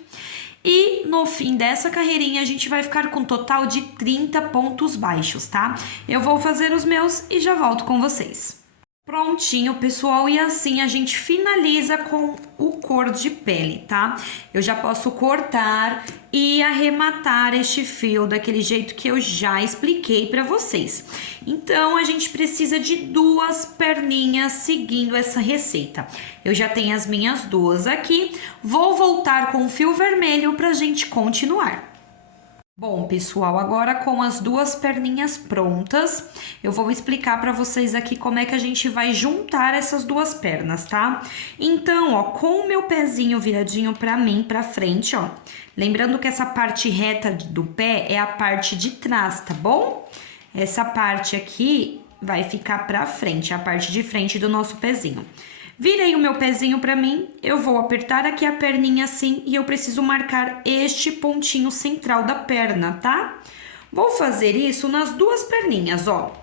E no fim dessa carreirinha a gente vai ficar com um total de 30 pontos baixos, tá? Eu vou fazer os meus e já volto com vocês. Prontinho, pessoal, e assim a gente finaliza com o cor de pele, tá? Eu já posso cortar e arrematar este fio daquele jeito que eu já expliquei pra vocês. Então, a gente precisa de 2 perninhas seguindo essa receita. Eu já tenho as minhas 2 aqui, vou voltar com o fio vermelho pra gente continuar. Bom, pessoal, agora com as 2 perninhas prontas, eu vou explicar para vocês aqui como é que a gente vai juntar essas 2 pernas, tá? Então, ó, com o meu pezinho viradinho para mim, para frente, ó, lembrando que essa parte reta do pé é a parte de trás, tá bom? Essa parte aqui vai ficar para frente, a parte de frente do nosso pezinho. Virei o meu pezinho pra mim, eu vou apertar aqui a perninha assim e eu preciso marcar este pontinho central da perna, tá? Vou fazer isso nas 2 perninhas, ó.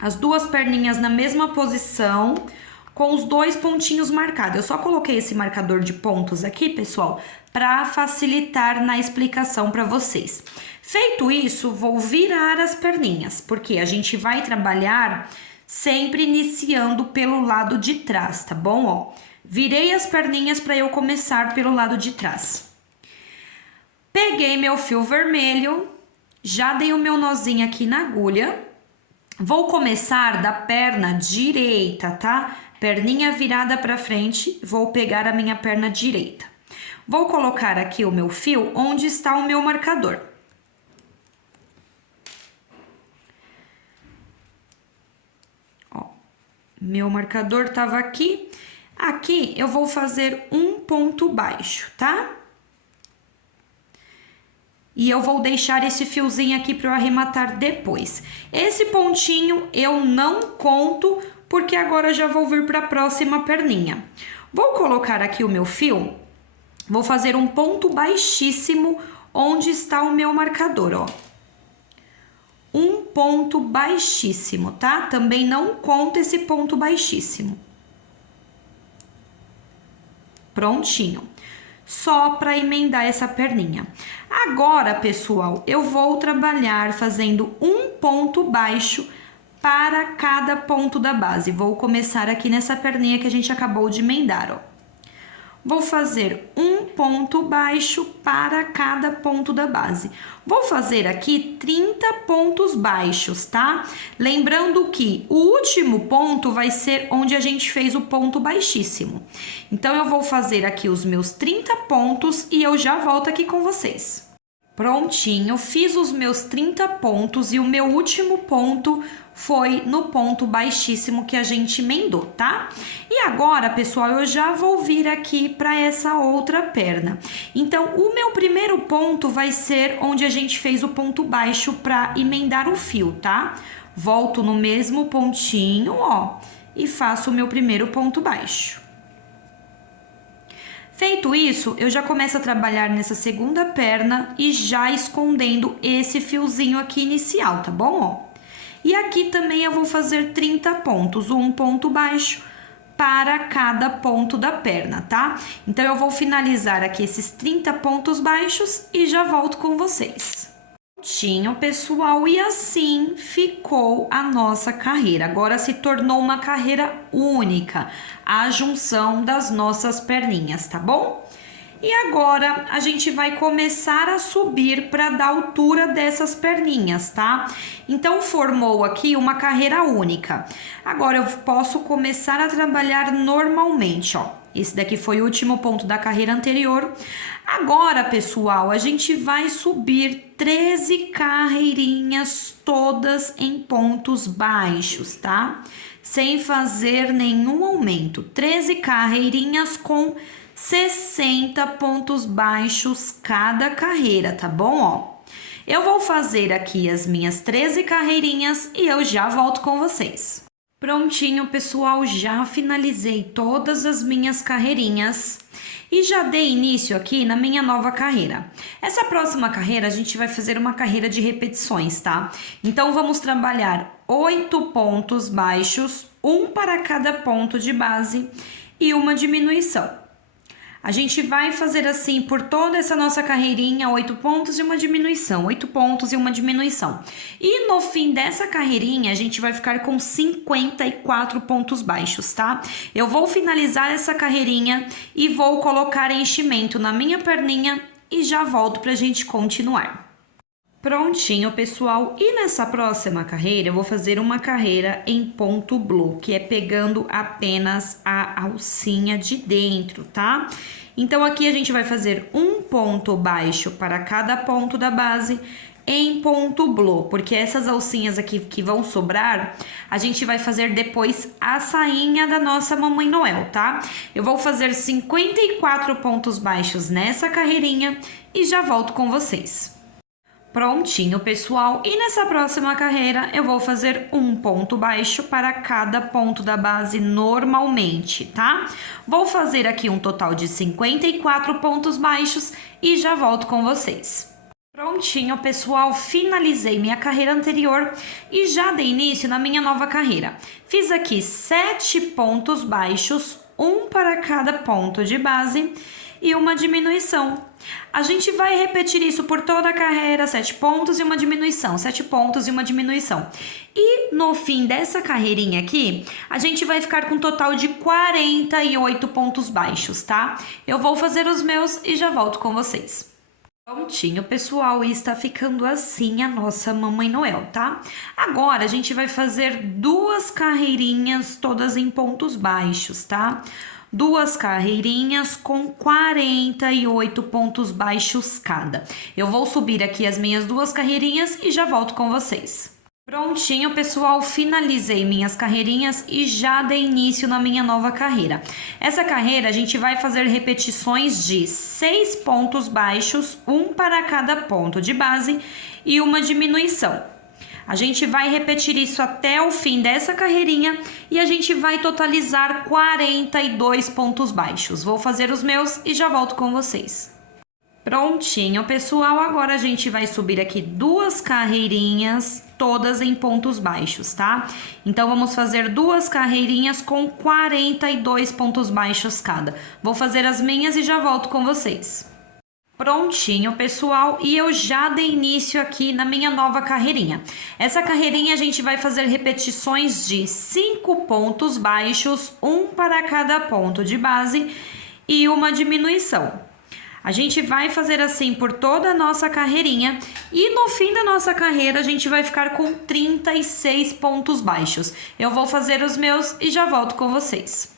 As 2 perninhas na mesma posição, com os 2 pontinhos marcados. Eu só coloquei esse marcador de pontos aqui, pessoal, pra facilitar na explicação pra vocês. Feito isso, vou virar as perninhas, porque a gente vai trabalhar sempre iniciando pelo lado de trás, tá bom? Ó, virei as perninhas para eu começar pelo lado de trás. Peguei meu fio vermelho, já dei o meu nozinho aqui na agulha. Vou começar da perna direita, tá? Perninha virada para frente, vou pegar a minha perna direita. Vou colocar aqui o meu fio onde está o meu marcador. Meu marcador estava aqui. Aqui eu vou fazer um ponto baixo, tá? E eu vou deixar esse fiozinho aqui para eu arrematar depois. Esse pontinho eu não conto, porque agora eu já vou vir para a próxima perninha. Vou colocar aqui o meu fio, vou fazer um ponto baixíssimo onde está o meu marcador, ó. Um ponto baixíssimo, tá? Também não conto esse ponto baixíssimo. Prontinho. Só para emendar essa perninha. Agora, pessoal, eu vou trabalhar fazendo um ponto baixo para cada ponto da base. Vou começar aqui nessa perninha que a gente acabou de emendar, ó. Vou fazer um ponto baixo para cada ponto da base. Vou fazer aqui 30 pontos baixos, tá? Lembrando que o último ponto vai ser onde a gente fez o ponto baixíssimo. Então, eu vou fazer aqui os meus 30 pontos e eu já volto aqui com vocês. Prontinho, fiz os meus 30 pontos e o meu último ponto foi no ponto baixíssimo que a gente emendou, tá? E agora, pessoal, eu já vou vir aqui para essa outra perna. Então, o meu primeiro ponto vai ser onde a gente fez o ponto baixo para emendar o fio, tá? Volto no mesmo pontinho, ó, e faço o meu primeiro ponto baixo. Feito isso, eu já começo a trabalhar nessa segunda perna e já escondendo esse fiozinho aqui inicial, tá bom? Ó. E aqui também eu vou fazer 30 pontos, um ponto baixo para cada ponto da perna, tá? Então, eu vou finalizar aqui esses 30 pontos baixos e já volto com vocês. Prontinho, pessoal, e assim ficou a nossa carreira. Agora se tornou uma carreira única, a junção das nossas perninhas, tá bom? E agora a gente vai começar a subir para dar altura dessas perninhas, tá? Então, formou aqui uma carreira única. Agora eu posso começar a trabalhar normalmente, ó. Esse daqui foi o último ponto da carreira anterior. Agora, pessoal, a gente vai subir 13 carreirinhas todas em pontos baixos, tá? Sem fazer nenhum aumento. 13 carreirinhas com 60 pontos baixos cada carreira, tá bom? Ó, eu vou fazer aqui as minhas 13 carreirinhas e eu já volto com vocês. Prontinho, pessoal, já finalizei todas as minhas carreirinhas e já dei início aqui na minha nova carreira. Essa próxima carreira a gente vai fazer uma carreira de repetições, tá? Então, vamos trabalhar 8 pontos baixos, um para cada ponto de base e uma diminuição. A gente vai fazer assim por toda essa nossa carreirinha, 8 pontos e uma diminuição, 8 pontos e uma diminuição. E no fim dessa carreirinha, a gente vai ficar com 54 pontos baixos, tá? Eu vou finalizar essa carreirinha e vou colocar enchimento na minha perninha e já volto pra gente continuar. Prontinho, pessoal, e nessa próxima carreira eu vou fazer uma carreira em ponto blue, que é pegando apenas a alcinha de dentro, tá? Então, aqui a gente vai fazer um ponto baixo para cada ponto da base em ponto blue, porque essas alcinhas aqui que vão sobrar, a gente vai fazer depois a sainha da nossa Mamãe Noel, tá? Eu vou fazer 54 pontos baixos nessa carreirinha e já volto com vocês. Prontinho, pessoal, e nessa próxima carreira eu vou fazer um ponto baixo para cada ponto da base normalmente, tá? Vou fazer aqui um total de 54 pontos baixos e já volto com vocês. Prontinho, pessoal, finalizei minha carreira anterior e já dei início na minha nova carreira. Fiz aqui 7 pontos baixos, um para cada ponto de base e uma diminuição. A gente vai repetir isso por toda a carreira, 7 pontos e uma diminuição, 7 pontos e uma diminuição. E no fim dessa carreirinha aqui, a gente vai ficar com um total de 48 pontos baixos, tá? Eu vou fazer os meus e já volto com vocês. Prontinho, pessoal, e está ficando assim a nossa Mamãe Noel, tá? Agora, a gente vai fazer 2 carreirinhas todas em pontos baixos, tá? 2 carreirinhas com 48 pontos baixos cada. Eu vou subir aqui as minhas 2 carreirinhas e já volto com vocês. Prontinho, pessoal, finalizei minhas carreirinhas e já dei início na minha nova carreira. Essa carreira a gente vai fazer repetições de 6 pontos baixos, um para cada ponto de base e uma diminuição. A gente vai repetir isso até o fim dessa carreirinha e a gente vai totalizar 42 pontos baixos. Vou fazer os meus e já volto com vocês. Prontinho, pessoal, agora a gente vai subir aqui 2 carreirinhas, todas em pontos baixos, tá? Então, vamos fazer 2 carreirinhas com 42 pontos baixos cada. Vou fazer as minhas e já volto com vocês. Prontinho, pessoal, e eu já dei início aqui na minha nova carreirinha. Essa carreirinha a gente vai fazer repetições de 5 pontos baixos, um para cada ponto de base e uma diminuição. A gente vai fazer assim por toda a nossa carreirinha e no fim da nossa carreira a gente vai ficar com 36 pontos baixos. Eu vou fazer os meus e já volto com vocês.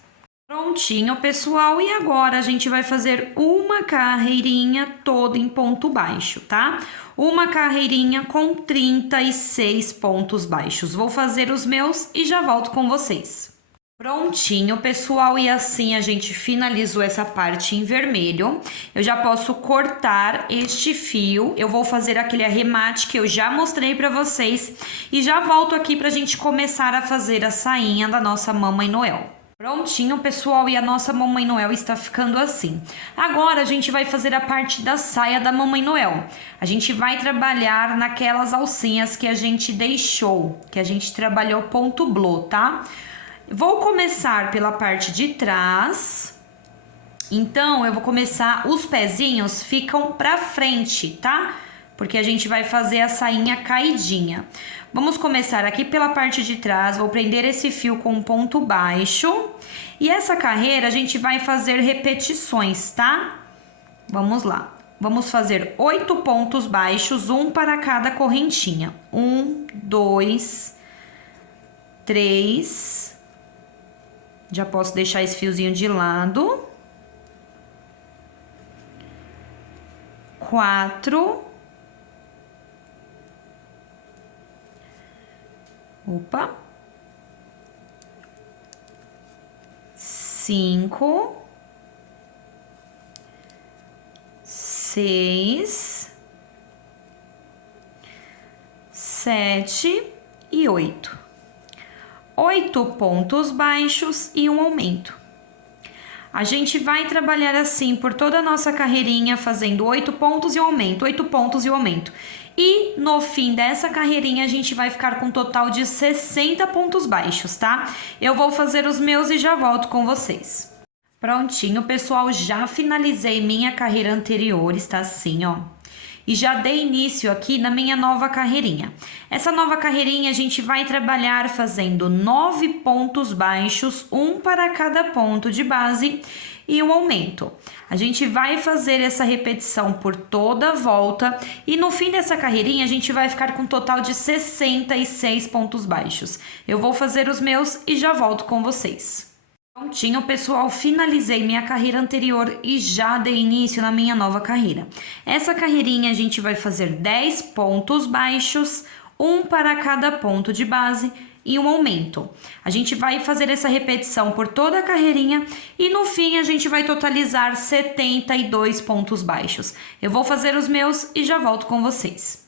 Prontinho, pessoal, e agora a gente vai fazer uma carreirinha toda em ponto baixo, tá? Uma carreirinha com 36 pontos baixos. Vou fazer os meus e já volto com vocês. Prontinho, pessoal, e assim a gente finalizou essa parte em vermelho. Eu já posso cortar este fio, eu vou fazer aquele arremate que eu já mostrei pra vocês e já volto aqui pra gente começar a fazer a sainha da nossa Mamãe Noel. Prontinho, pessoal, e a nossa Mamãe Noel está ficando assim. Agora a gente vai fazer a parte da saia da Mamãe Noel. A gente vai trabalhar naquelas alcinhas que a gente deixou, que a gente trabalhou ponto blô, tá? Vou começar pela parte de trás, então eu vou começar, os pezinhos ficam pra frente, tá? Porque a gente vai fazer a sainha caidinha. Vamos começar aqui pela parte de trás, vou prender esse fio com um ponto baixo. E essa carreira a gente vai fazer repetições, tá? Vamos lá. Vamos fazer 8 pontos baixos, um para cada correntinha. 1, 2, 3... Já posso deixar esse fiozinho de lado. 4. Opa. 5. 6. 7 e 8. 8 pontos baixos e um aumento. A gente vai trabalhar assim por toda a nossa carreirinha, fazendo 8 pontos e um aumento, 8 pontos e um aumento. E no fim dessa carreirinha a gente vai ficar com um total de 60 pontos baixos, tá? Eu vou fazer os meus e já volto com vocês. Prontinho, pessoal, já finalizei minha carreira anterior, está assim, ó. E já dei início aqui na minha nova carreirinha. Essa nova carreirinha a gente vai trabalhar fazendo 9 pontos baixos, um para cada ponto de base e um aumento. A gente vai fazer essa repetição por toda a volta e no fim dessa carreirinha a gente vai ficar com um total de 66 pontos baixos. Eu vou fazer os meus e já volto com vocês. Prontinho, pessoal, finalizei minha carreira anterior e já dei início na minha nova carreira. Essa carreirinha a gente vai fazer 10 pontos baixos, um para cada ponto de base e um aumento. A gente vai fazer essa repetição por toda a carreirinha e no fim a gente vai totalizar 72 pontos baixos. Eu vou fazer os meus e já volto com vocês.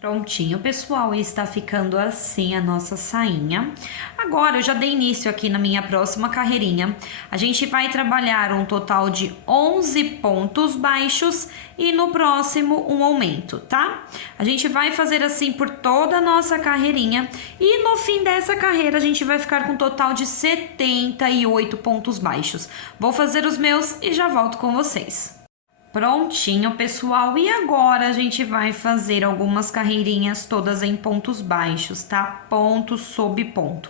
Prontinho, pessoal, e está ficando assim a nossa sainha. Agora, eu já dei início aqui na minha próxima carreirinha. A gente vai trabalhar um total de 11 pontos baixos e no próximo um aumento, tá? A gente vai fazer assim por toda a nossa carreirinha e no fim dessa carreira a gente vai ficar com um total de 78 pontos baixos. Vou fazer os meus e já volto com vocês. Prontinho, pessoal, e agora a gente vai fazer algumas carreirinhas todas em pontos baixos, tá? Ponto sobre ponto.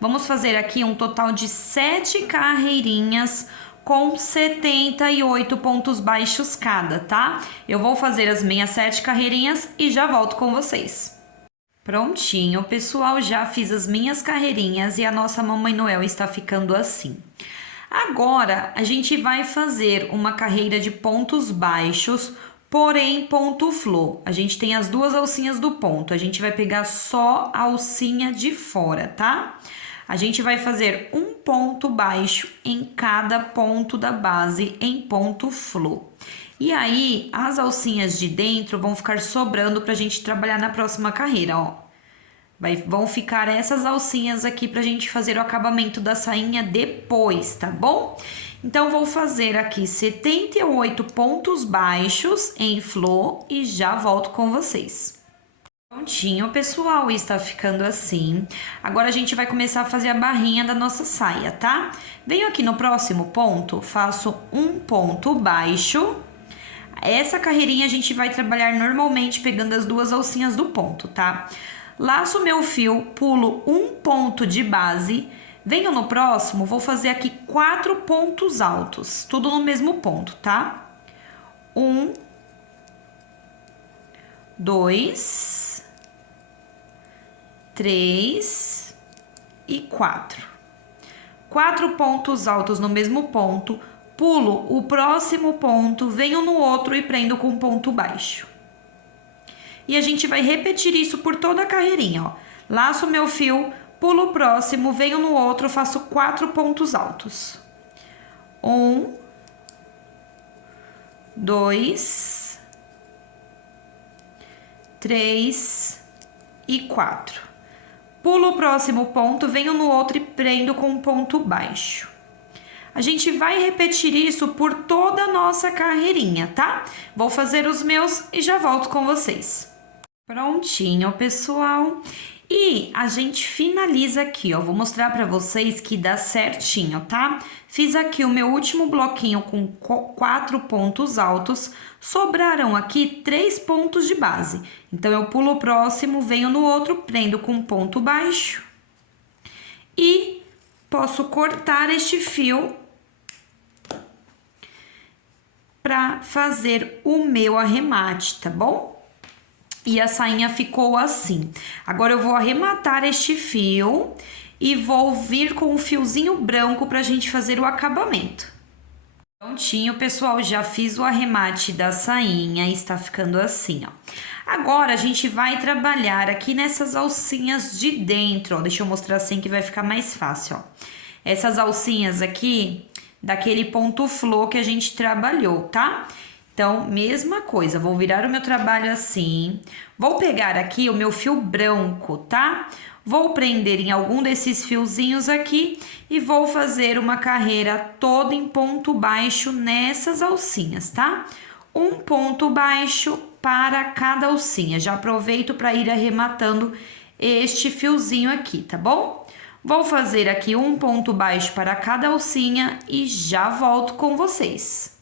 Vamos fazer aqui um total de 7 carreirinhas com 78 pontos baixos cada, tá? Eu vou fazer as minhas 7 carreirinhas e já volto com vocês. Prontinho, pessoal, já fiz as minhas carreirinhas e a nossa Mamãe Noel está ficando assim. Agora, a gente vai fazer uma carreira de pontos baixos porém ponto flor. A gente tem as duas alcinhas do ponto, a gente vai pegar só a alcinha de fora, tá? A gente vai fazer um ponto baixo em cada ponto da base em ponto flor. E aí, as alcinhas de dentro vão ficar sobrando pra gente trabalhar na próxima carreira, ó. Vão ficar essas alcinhas aqui pra gente fazer o acabamento da sainha depois, tá bom? Então, vou fazer aqui 78 pontos baixos em flor e já volto com vocês. Prontinho, pessoal, está ficando assim. Agora, a gente vai começar a fazer a barrinha da nossa saia, tá? Venho aqui no próximo ponto, faço um ponto baixo. Essa carreirinha a gente vai trabalhar normalmente pegando as duas alcinhas do ponto, tá? Laço meu fio, pulo um ponto de base. Venho no próximo, vou fazer aqui 4 pontos altos, tudo no mesmo ponto, tá? 1, 2, 3 e 4. 4 pontos altos no mesmo ponto, pulo o próximo ponto, venho no outro e prendo com ponto baixo. E a gente vai repetir isso por toda a carreirinha, ó. Laço meu fio, pulo o próximo, venho no outro, faço 4 pontos altos. 1, 2, 3 e 4. Pulo o próximo ponto, venho no outro e prendo com ponto baixo. A gente vai repetir isso por toda a nossa carreirinha, tá? Vou fazer os meus e já volto com vocês. Prontinho, pessoal. E a gente finaliza aqui, ó. Vou mostrar pra vocês que dá certinho, tá? Fiz aqui o meu último bloquinho com 4 pontos altos. Sobraram aqui 3 pontos de base. Então, eu pulo o próximo, venho no outro, prendo com ponto baixo. E posso cortar este fio pra fazer o meu arremate, tá bom? E a sainha ficou assim. Agora, eu vou arrematar este fio e vou vir com um fiozinho branco pra gente fazer o acabamento. Prontinho, pessoal, já fiz o arremate da sainha e está ficando assim, ó. Agora, a gente vai trabalhar aqui nessas alcinhas de dentro, ó. Deixa eu mostrar assim que vai ficar mais fácil, ó. Essas alcinhas aqui, daquele ponto flor que a gente trabalhou, tá? Então, mesma coisa, vou virar o meu trabalho assim, vou pegar aqui o meu fio branco, tá? Vou prender em algum desses fiozinhos aqui e vou fazer uma carreira toda em ponto baixo nessas alcinhas, tá? Um ponto baixo para cada alcinha. Já aproveito para ir arrematando este fiozinho aqui, tá bom? Vou fazer aqui um ponto baixo para cada alcinha e já volto com vocês.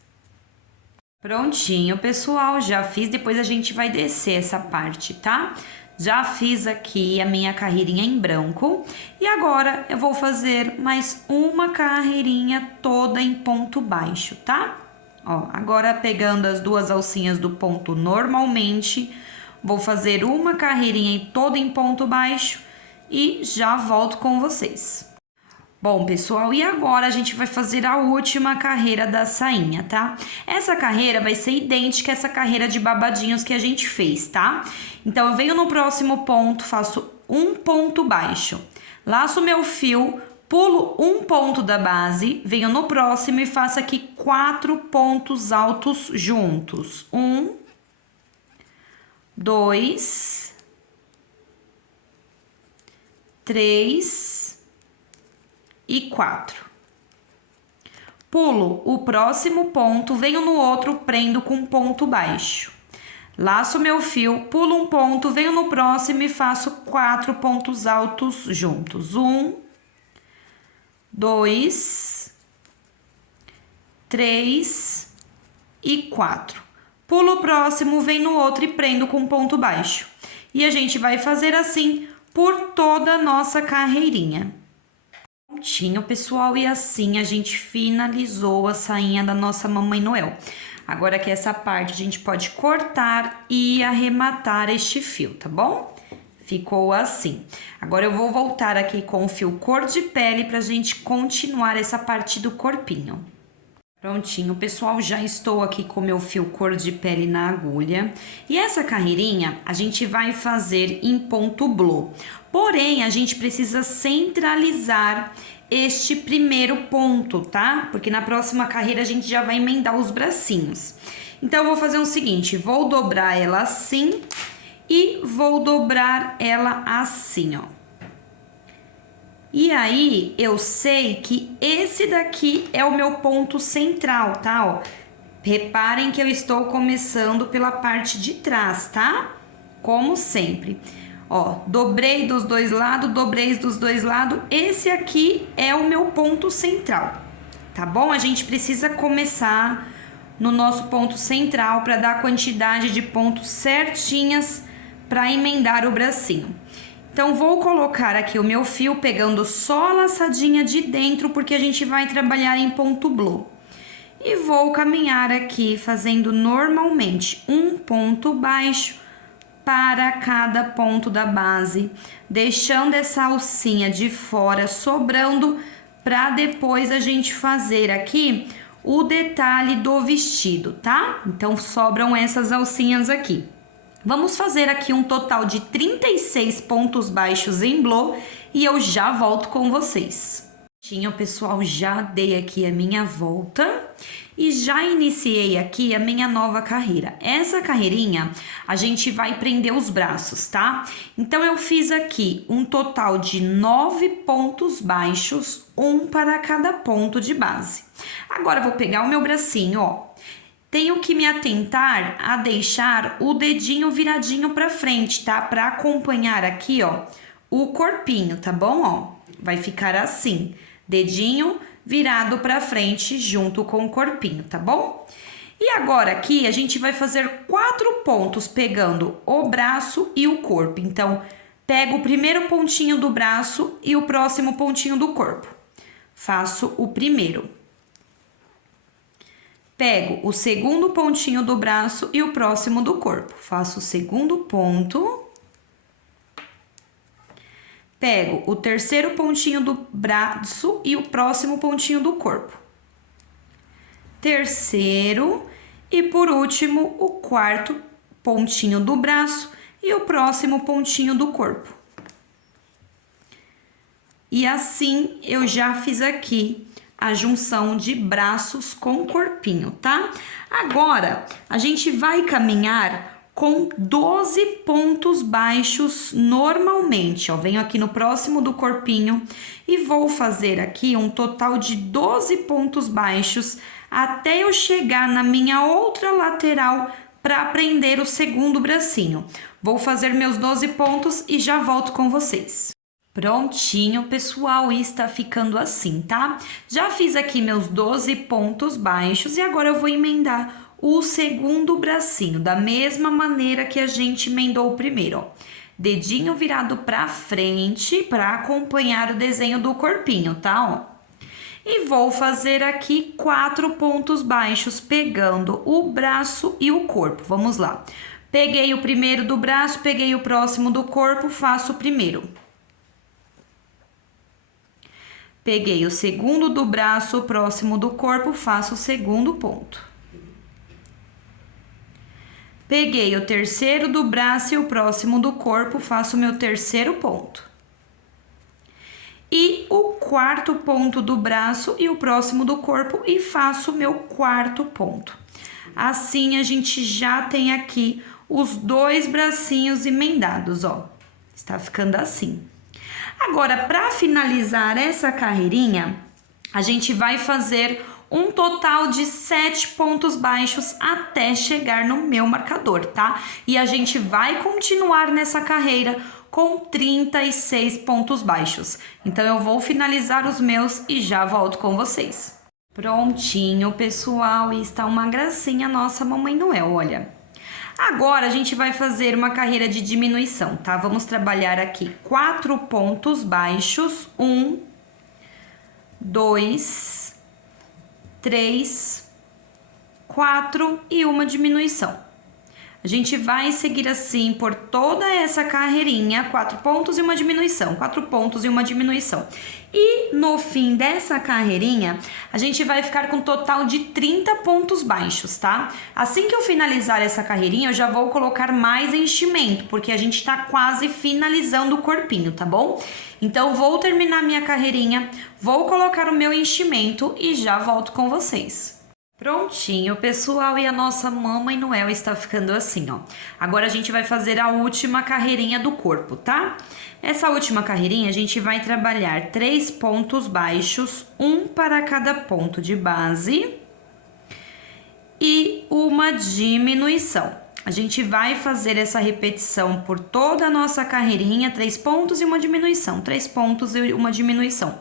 Prontinho, pessoal, já fiz, depois a gente vai descer essa parte, tá? Já fiz aqui a minha carreirinha em branco e agora eu vou fazer mais uma carreirinha toda em ponto baixo, tá? Ó, agora pegando as duas alcinhas do ponto normalmente, vou fazer uma carreirinha toda em ponto baixo e já volto com vocês. Bom, pessoal, e agora a gente vai fazer a última carreira da sainha, tá? Essa carreira vai ser idêntica a essa carreira de babadinhos que a gente fez, tá? Então, eu venho no próximo ponto, faço um ponto baixo, laço meu fio, pulo um ponto da base, venho no próximo e faço aqui 4 pontos altos juntos. 1, 2, 3... e 4. Pulo o próximo ponto, venho no outro, prendo com ponto baixo. Laço meu fio, pulo um ponto, venho no próximo e faço 4 pontos altos juntos. 1, 2, 3 e 4. Pulo o próximo, venho no outro e prendo com ponto baixo. E a gente vai fazer assim por toda a nossa carreirinha. Prontinho, pessoal, e assim a gente finalizou a sainha da nossa Mamãe Noel. Agora que essa parte a gente pode cortar e arrematar este fio, tá bom? Ficou assim. Agora eu vou voltar aqui com o fio cor de pele pra gente continuar essa parte do corpinho. Prontinho, pessoal, já estou aqui com meu fio cor de pele na agulha. E essa carreirinha a gente vai fazer em ponto blow. Porém, a gente precisa centralizar este primeiro ponto, tá? Porque na próxima carreira a gente já vai emendar os bracinhos. Então, eu vou fazer o seguinte, vou dobrar ela assim e vou dobrar ela assim, ó. E aí, eu sei que esse daqui é o meu ponto central, tá? Ó, reparem que eu estou começando pela parte de trás, tá? Como sempre. Ó, dobrei dos dois lados, dobrei dos dois lados. Esse aqui é o meu ponto central, tá bom? A gente precisa começar no nosso ponto central para dar a quantidade de pontos certinhas para emendar o bracinho. Então, vou colocar aqui o meu fio pegando só a laçadinha de dentro, porque a gente vai trabalhar em ponto blow. E vou caminhar aqui fazendo normalmente um ponto baixo para cada ponto da base, deixando essa alcinha de fora sobrando para depois a gente fazer aqui o detalhe do vestido, tá? Então, sobram essas alcinhas aqui. Vamos fazer aqui um total de 36 pontos baixos em blow e eu já volto com vocês. Pessoal, já dei aqui a minha volta e já iniciei aqui a minha nova carreira. Essa carreirinha a gente vai prender os braços, tá? Então, eu fiz aqui um total de 9 pontos baixos, um para cada ponto de base. Agora, eu vou pegar o meu bracinho, ó. Tenho que me atentar a deixar o dedinho viradinho para frente, tá? Para acompanhar aqui, ó, o corpinho, tá bom? Ó, vai ficar assim, dedinho virado para frente junto com o corpinho, tá bom? E agora aqui a gente vai fazer 4 pontos pegando o braço e o corpo. Então, pego o primeiro pontinho do braço e o próximo pontinho do corpo. Faço o primeiro. Pego o segundo pontinho do braço e o próximo do corpo. Faço o segundo ponto. Pego o terceiro pontinho do braço e o próximo pontinho do corpo. Terceiro e por último o quarto pontinho do braço e o próximo pontinho do corpo. E assim eu já fiz aqui a junção de braços com corpinho, tá? Agora, a gente vai caminhar com 12 pontos baixos normalmente, ó. Venho aqui no próximo do corpinho e vou fazer aqui um total de 12 pontos baixos até eu chegar na minha outra lateral para prender o segundo bracinho. Vou fazer meus 12 pontos e já volto com vocês. Prontinho, pessoal, e está ficando assim, tá? Já fiz aqui meus 12 pontos baixos e agora eu vou emendar o segundo bracinho, da mesma maneira que a gente emendou o primeiro, ó. Dedinho virado pra frente para acompanhar o desenho do corpinho, tá? Ó. E vou fazer aqui 4 pontos baixos, pegando o braço e o corpo. Vamos lá. Peguei o primeiro do braço, peguei o próximo do corpo, faço o primeiro. Peguei o segundo do braço, o próximo do corpo, faço o segundo ponto. Peguei o terceiro do braço e o próximo do corpo, faço o meu terceiro ponto. E o quarto ponto do braço e o próximo do corpo e faço o meu quarto ponto. Assim, a gente já tem aqui os 2 bracinhos emendados, ó. Está ficando assim. Agora, para finalizar essa carreirinha, a gente vai fazer um total de 7 pontos baixos até chegar no meu marcador, tá? E a gente vai continuar nessa carreira com 36 pontos baixos. Então, eu vou finalizar os meus e já volto com vocês. Prontinho, pessoal, e está uma gracinha a nossa Mamãe Noel, olha. Agora, a gente vai fazer uma carreira de diminuição, tá? Vamos trabalhar aqui 4 pontos baixos, 1, 2, 3, 4 e uma diminuição. A gente vai seguir assim por toda essa carreirinha, 4 pontos e uma diminuição, 4 pontos e uma diminuição. E no fim dessa carreirinha, a gente vai ficar com um total de 30 pontos baixos, tá? Assim que eu finalizar essa carreirinha, eu já vou colocar mais enchimento, porque a gente tá quase finalizando o corpinho, tá bom? Então, vou terminar minha carreirinha, vou colocar o meu enchimento e já volto com vocês. Prontinho, pessoal, e a nossa Mamãe Noel está ficando assim, ó. Agora a gente vai fazer a última carreirinha do corpo, tá? Essa última carreirinha a gente vai trabalhar 3 pontos baixos, um para cada ponto de base e uma diminuição. A gente vai fazer essa repetição por toda a nossa carreirinha, 3 pontos e uma diminuição, 3 pontos e uma diminuição.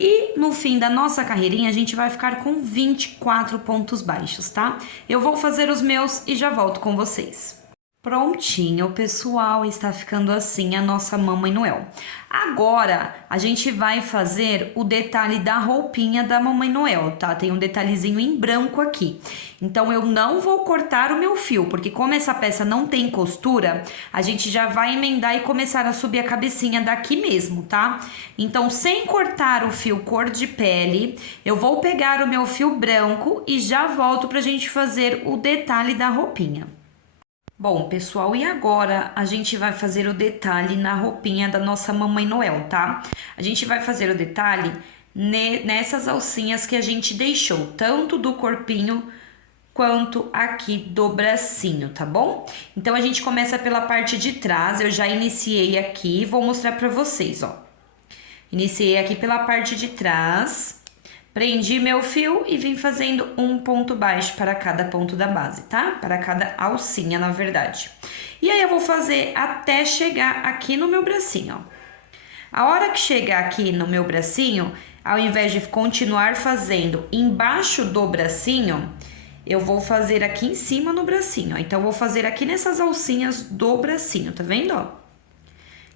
E no fim da nossa carreirinha, a gente vai ficar com 24 pontos baixos, tá? Eu vou fazer os meus e já volto com vocês. Prontinho, pessoal, está ficando assim a nossa Mamãe Noel. Agora, a gente vai fazer o detalhe da roupinha da Mamãe Noel, tá? Tem um detalhezinho em branco aqui. Então, eu não vou cortar o meu fio, porque como essa peça não tem costura, a gente já vai emendar e começar a subir a cabecinha daqui mesmo, tá? Então, sem cortar o fio cor de pele, eu vou pegar o meu fio branco e já volto pra gente fazer o detalhe da roupinha. Bom, pessoal, e agora a gente vai fazer o detalhe na roupinha da nossa Mamãe Noel, tá? A gente vai fazer o detalhe nessas alcinhas que a gente deixou, tanto do corpinho quanto aqui do bracinho, tá bom? Então, a gente começa pela parte de trás, eu já iniciei aqui, vou mostrar pra vocês, ó. Iniciei aqui pela parte de trás, prendi meu fio e vim fazendo um ponto baixo para cada ponto da base, tá? Para cada alcinha, na verdade. E aí, eu vou fazer até chegar aqui no meu bracinho, ó. A hora que chegar aqui no meu bracinho, ao invés de continuar fazendo embaixo do bracinho, eu vou fazer aqui em cima no bracinho, ó. Então, eu vou fazer aqui nessas alcinhas do bracinho, tá vendo, ó?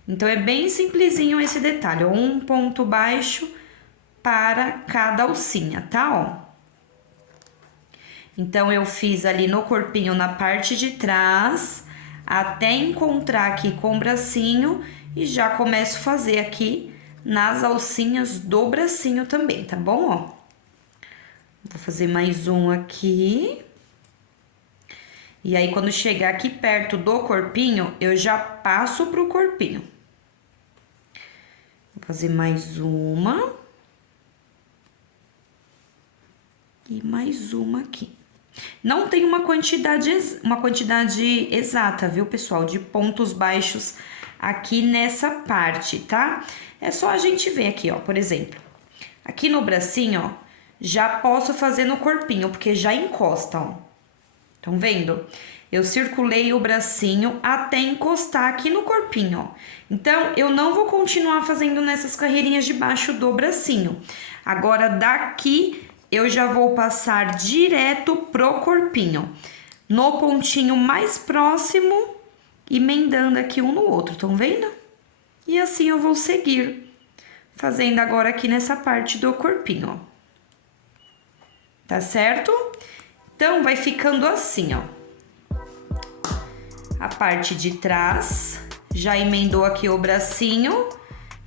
Então, é bem simplesinho esse detalhe, ó. Um ponto baixo para cada alcinha, tá, ó? Então, eu fiz ali no corpinho, na parte de trás, até encontrar aqui com o bracinho e já começo a fazer aqui nas alcinhas do bracinho também, tá bom, ó? Vou fazer mais um aqui. E aí, quando chegar aqui perto do corpinho, eu já passo pro corpinho. Vou fazer mais uma. E mais uma aqui. Não tem uma quantidade exata, viu, pessoal? De pontos baixos aqui nessa parte, tá? É só a gente ver aqui, ó, por exemplo. Aqui no bracinho, ó, já posso fazer no corpinho, porque já encosta, ó. Estão vendo? Eu circulei o bracinho até encostar aqui no corpinho, ó. Então, eu não vou continuar fazendo nessas carreirinhas de baixo do bracinho. Agora, daqui, eu já vou passar direto pro corpinho. No pontinho mais próximo, emendando aqui um no outro, estão vendo? E assim eu vou seguir, fazendo agora aqui nessa parte do corpinho, ó. Tá certo? Então, vai ficando assim, ó. A parte de trás já emendou aqui o bracinho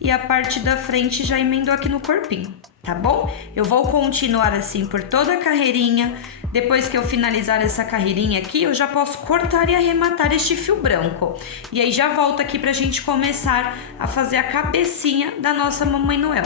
e a parte da frente já emendou aqui no corpinho, tá bom? Eu vou continuar assim por toda a carreirinha. Depois que eu finalizar essa carreirinha aqui, eu já posso cortar e arrematar este fio branco. E aí, já volto aqui pra gente começar a fazer a cabecinha da nossa Mamãe Noel.